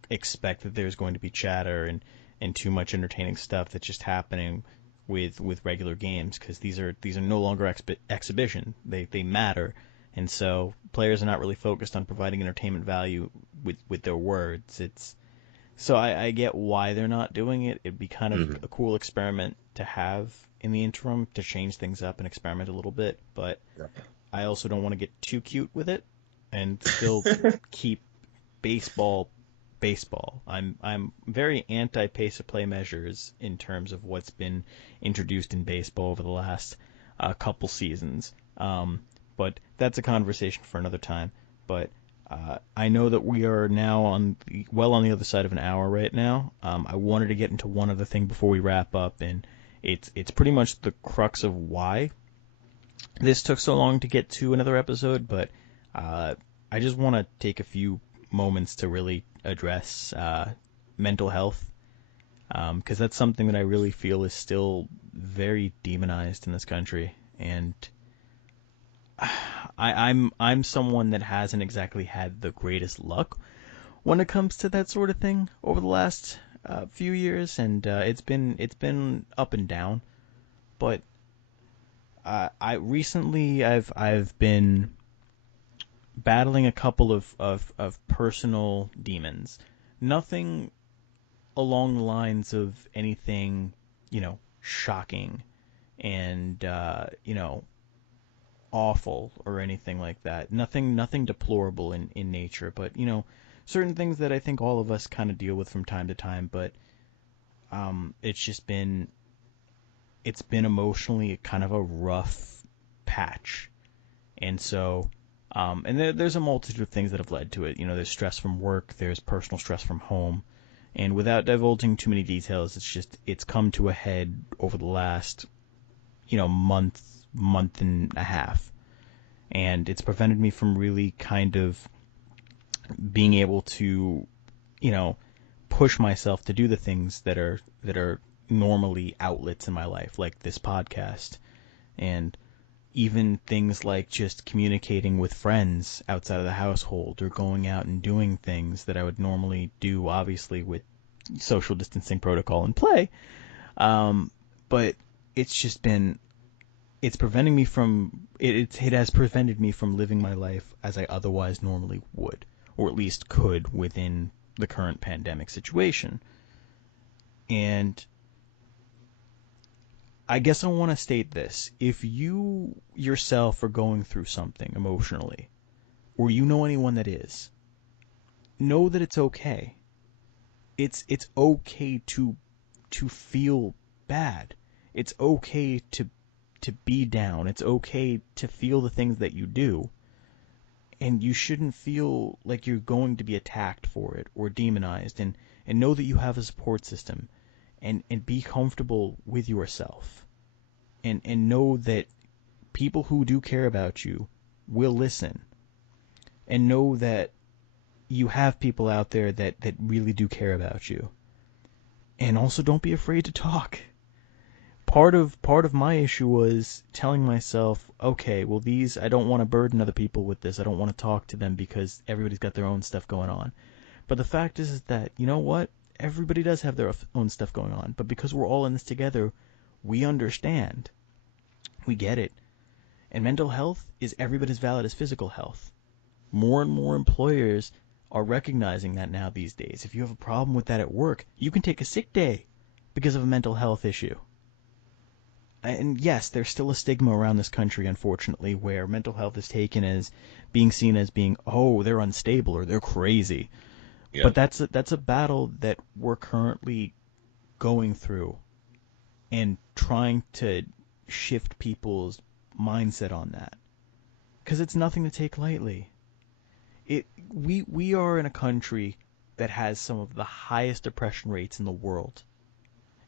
expect that there's going to be chatter and too much entertaining stuff that's just happening with regular games, because these are no longer exhibition. They matter, and so players are not really focused on providing entertainment value with their words. It's so I get why they're not doing it. It'd be kind of Mhm. a cool experiment to have in the interim to change things up and experiment a little bit, but I also don't want to get too cute with it and still keep baseball baseball. I'm very anti pace of play measures in terms of what's been introduced in baseball over the last couple seasons. But that's a conversation for another time. But I know that we are now on the other side of an hour right now. I wanted to get into one other thing before we wrap up, and it's pretty much the crux of why this took so long to get to another episode. But I just want to take a few moments to really address mental health, because that's something that I really feel is still very demonized in this country, and I'm someone that hasn't exactly had the greatest luck when it comes to that sort of thing over the last few years, and it's been up and down. But I recently I've been battling a couple of personal demons. Nothing along the lines of anything, shocking and, awful or anything like that. Nothing deplorable in nature, but, certain things that I think all of us kind of deal with from time to time, but it's just it's been emotionally kind of a rough patch. And so, and there's a multitude of things that have led to it. There's stress from work, there's personal stress from home, and without divulging too many details, it's come to a head over the last, month and a half, and it's prevented me from really kind of being able to, you know, push myself to do the things that are normally outlets in my life, like this podcast, and even things like just communicating with friends outside of the household or going out and doing things that I would normally do, obviously with social distancing protocol in play. But it's just been it's preventing me from it has prevented me from living my life as I otherwise normally would, or at least could within the current pandemic situation. And I guess I want to state this. If you yourself are going through something emotionally, or you know anyone that is, know that it's okay. It's okay to feel bad. It's okay to be down. It's okay to feel the things that you do. And you shouldn't feel like you're going to be attacked for it or demonized, and know that you have a support system, and be comfortable with yourself. And know that people who do care about you will listen. And know that you have people out there that really do care about you. And also don't be afraid to talk. Part of my issue was telling myself, okay, well I don't want to burden other people with this. I don't want to talk to them because everybody's got their own stuff going on. But the fact is that, you know what? Everybody does have their own stuff going on. But because we're all in this together, we understand. We get it. And mental health is every bit as valid as physical health. More and more employers are recognizing that now these days. If you have a problem with that at work, you can take a sick day because of a mental health issue. And yes, there's still a stigma around this country, unfortunately, where mental health is taken as being seen as being, oh, they're unstable or they're crazy. Yeah. But that's a battle that we're currently going through and trying to shift people's mindset on that. Because it's nothing to take lightly. We are in a country that has some of the highest depression rates in the world.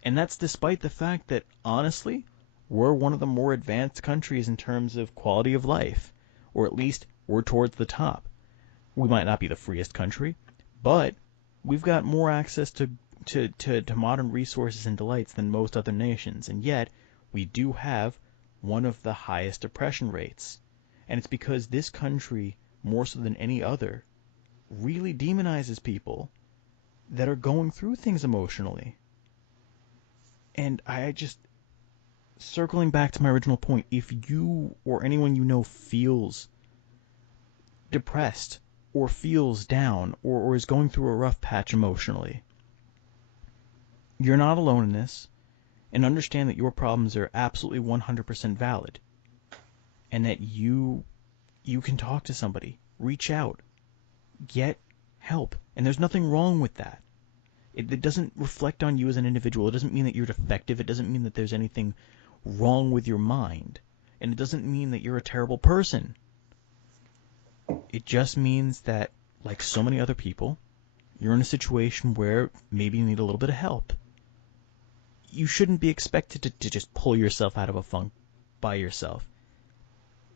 And that's despite the fact that, honestly, we're one of the more advanced countries in terms of quality of life. Or at least we're towards the top. We might not be the freest country, but we've got more access to modern resources and delights than most other nations. And yet, we do have one of the highest depression rates. And it's because this country, more so than any other, really demonizes people that are going through things emotionally. And I just, circling back to my original point, if you or anyone you know feels depressed or feels down or is going through a rough patch emotionally, you're not alone in this, and understand that your problems are absolutely 100% valid, and that you can talk to somebody, reach out, get help, and there's nothing wrong with that. It doesn't reflect on you as an individual. It doesn't mean that you're defective. It doesn't mean that there's anything wrong with your mind. And it doesn't mean that you're a terrible person. It just means that, like so many other people, you're in a situation where maybe you need a little bit of help. You shouldn't be expected to just pull yourself out of a funk by yourself.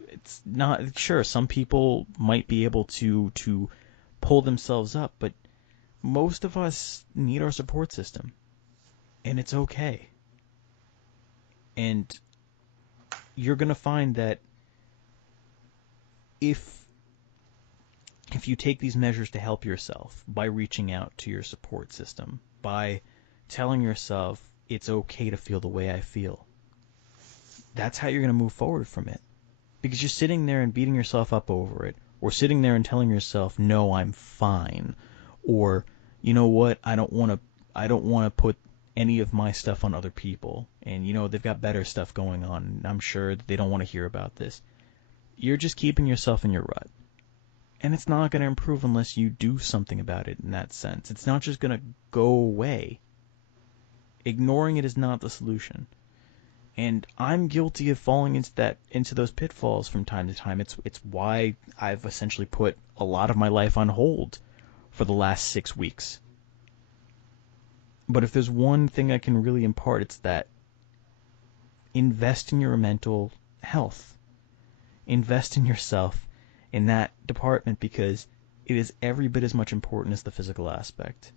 It's not, sure, some people might be able to pull themselves up, but most of us need our support system, and it's okay. And you're going to find that if you take these measures to help yourself by reaching out to your support system, by telling yourself it's okay to feel the way I feel, that's how you're going to move forward from it. Because you're sitting there and beating yourself up over it, or sitting there and telling yourself, no, I'm fine, or, you know what, I don't want to put any of my stuff on other people, and, you know, they've got better stuff going on, and I'm sure that they don't want to hear about this. You're just keeping yourself in your rut. And it's not going to improve unless you do something about it in that sense. It's not just going to go away. Ignoring it is not the solution. And I'm guilty of falling into those pitfalls from time to time. It's why I've essentially put a lot of my life on hold for the last 6 weeks. But if there's one thing I can really impart, it's that invest in your mental health. Invest in yourself in that department, because it is every bit as much important as the physical aspect.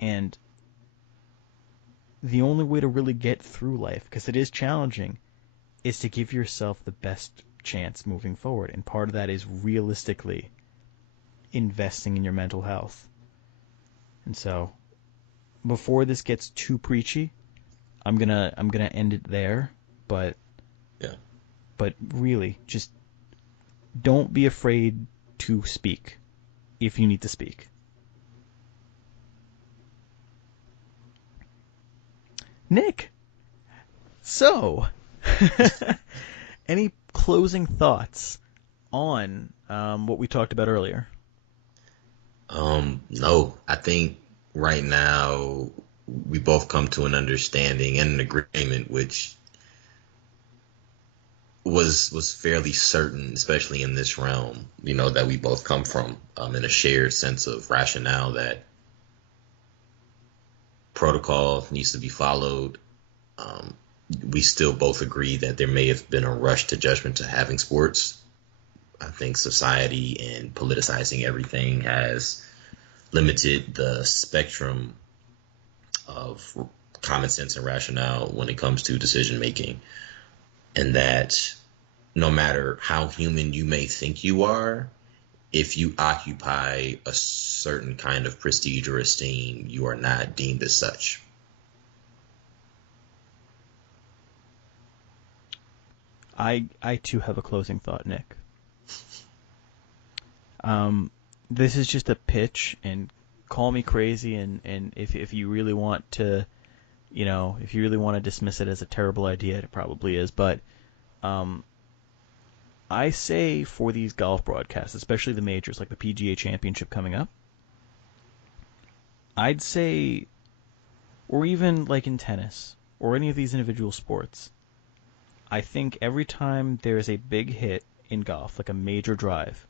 And the only way to really get through life, because it is challenging, is to give yourself the best chance moving forward. And part of that is realistically investing in your mental health. And so, before this gets too preachy, I'm gonna end it there. But yeah, but really, just don't be afraid to speak if you need to speak. Nick, so any closing thoughts on what we talked about earlier? No, I think right now we both come to an understanding and an agreement, which was fairly certain, especially in this realm, you know, that we both come from, in a shared sense of rationale that protocol needs to be followed. we still both agree that there may have been a rush to judgment to having sports. I think society and politicizing everything has limited the spectrum of common sense and rationale when it comes to decision making. And that no matter how human you may think you are, if you occupy a certain kind of prestige or esteem, you are not deemed as such. I too have a closing thought, Nick. This is just a pitch, and call me crazy, and if you really want to, if you really want to dismiss it as a terrible idea, it probably is. But I say for these golf broadcasts, especially the majors like the PGA Championship coming up, I'd say, or even like in tennis or any of these individual sports, I think every time there's a big hit in golf, like a major drive,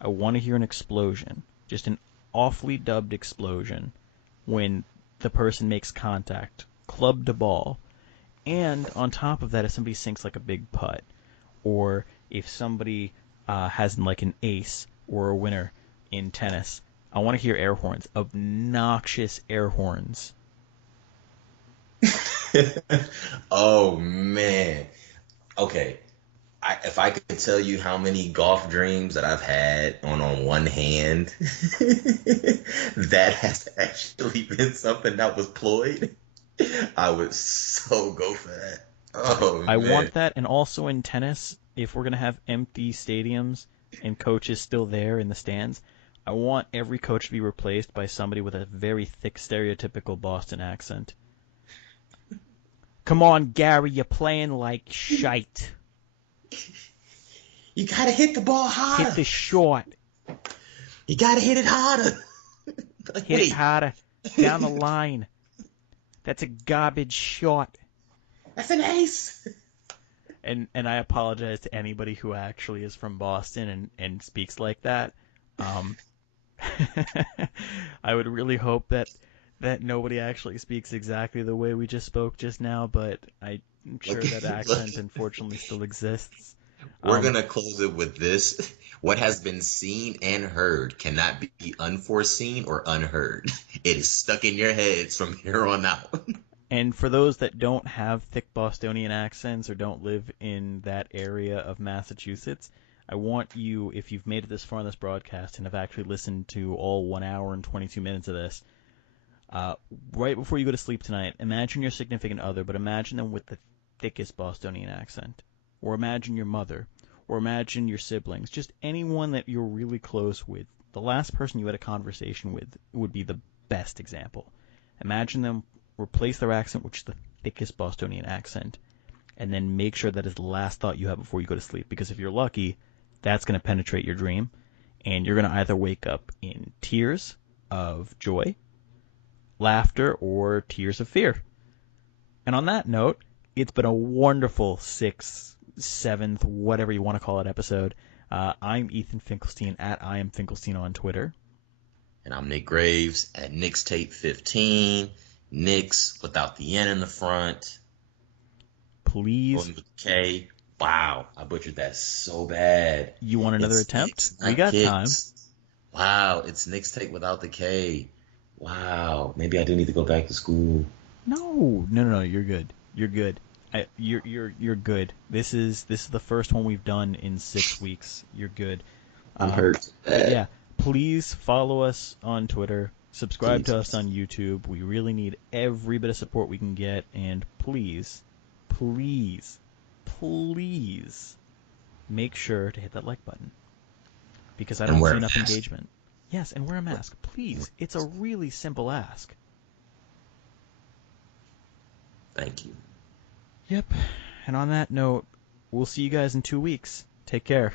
I want to hear an explosion, just an awfully dubbed explosion when the person makes contact, club to ball. And on top of that, if somebody sinks like a big putt, or if somebody has like an ace or a winner in tennis, I want to hear air horns, obnoxious air horns. Oh man. Okay. If I could tell you how many golf dreams that I've had on one hand, that has actually been something that was ployed, I would so go for that. Oh I man. want that, and also in tennis, if we're gonna have empty stadiums and coaches still there in the stands, I want every coach to be replaced by somebody with a very thick, stereotypical Boston accent. Come on, Gary, you're playing like shite. You gotta hit the ball Hit harder. the short. You gotta hit it harder. Like, Hit it wait, harder. Down the line. That's a garbage shot. that's an ace. And I apologize to anybody who actually is from Boston and speaks like that. Um, I would really hope that nobody actually speaks exactly the way we just spoke just now, but I'm Look, sure that look, accent unfortunately still exists. we're Um, gonna close it with this. What has been seen and heard cannot be unforeseen or unheard. It is stuck in your heads from here on out. and for those that don't have thick Bostonian accents or don't live in that area of Massachusetts, I want you, if you've made it this far in this broadcast and have actually listened to all 1 hour and 22 minutes of this, Uh, right before you go to sleep tonight, imagine your significant other, but imagine them with the thickest Bostonian accent. Or imagine your mother. Or imagine your siblings. Just anyone that you're really close with. The last person you had a conversation with would be the best example. Imagine them replace their accent with the thickest Bostonian accent, and then make sure that is the last thought you have before you go to sleep. Because if you're lucky, that's going to penetrate your dream, and you're going to either wake up in tears of joy, laughter, or tears of fear. And on that note, it's been a wonderful sixth, seventh, whatever you want to call it episode. I'm Ethan Finkelstein at I am Finkelstein on Twitter. And I'm Nick Graves at Nick's Tape 15. Nick's without the N in the front. Please, With K. Wow, I butchered that so bad. you want another It's attempt? Nick's, We not got time. Kicks. Wow, it's Nick's Tape without the K. Wow, maybe I do need to go back to school. No. You're good. You're good. You're good. This is the first one we've done in 6 weeks. You're good. I'm Um, hurt. yeah. Please follow us on Twitter. Subscribe to us Please. on YouTube. We really need every bit of support we can get, and please, please, please make sure to hit that like button because I And don't wear see a enough mask. engagement. Yes, and wear a mask, please. It's a really simple ask. Thank you. Yep. And on that note, we'll see you guys in 2 weeks. Take care.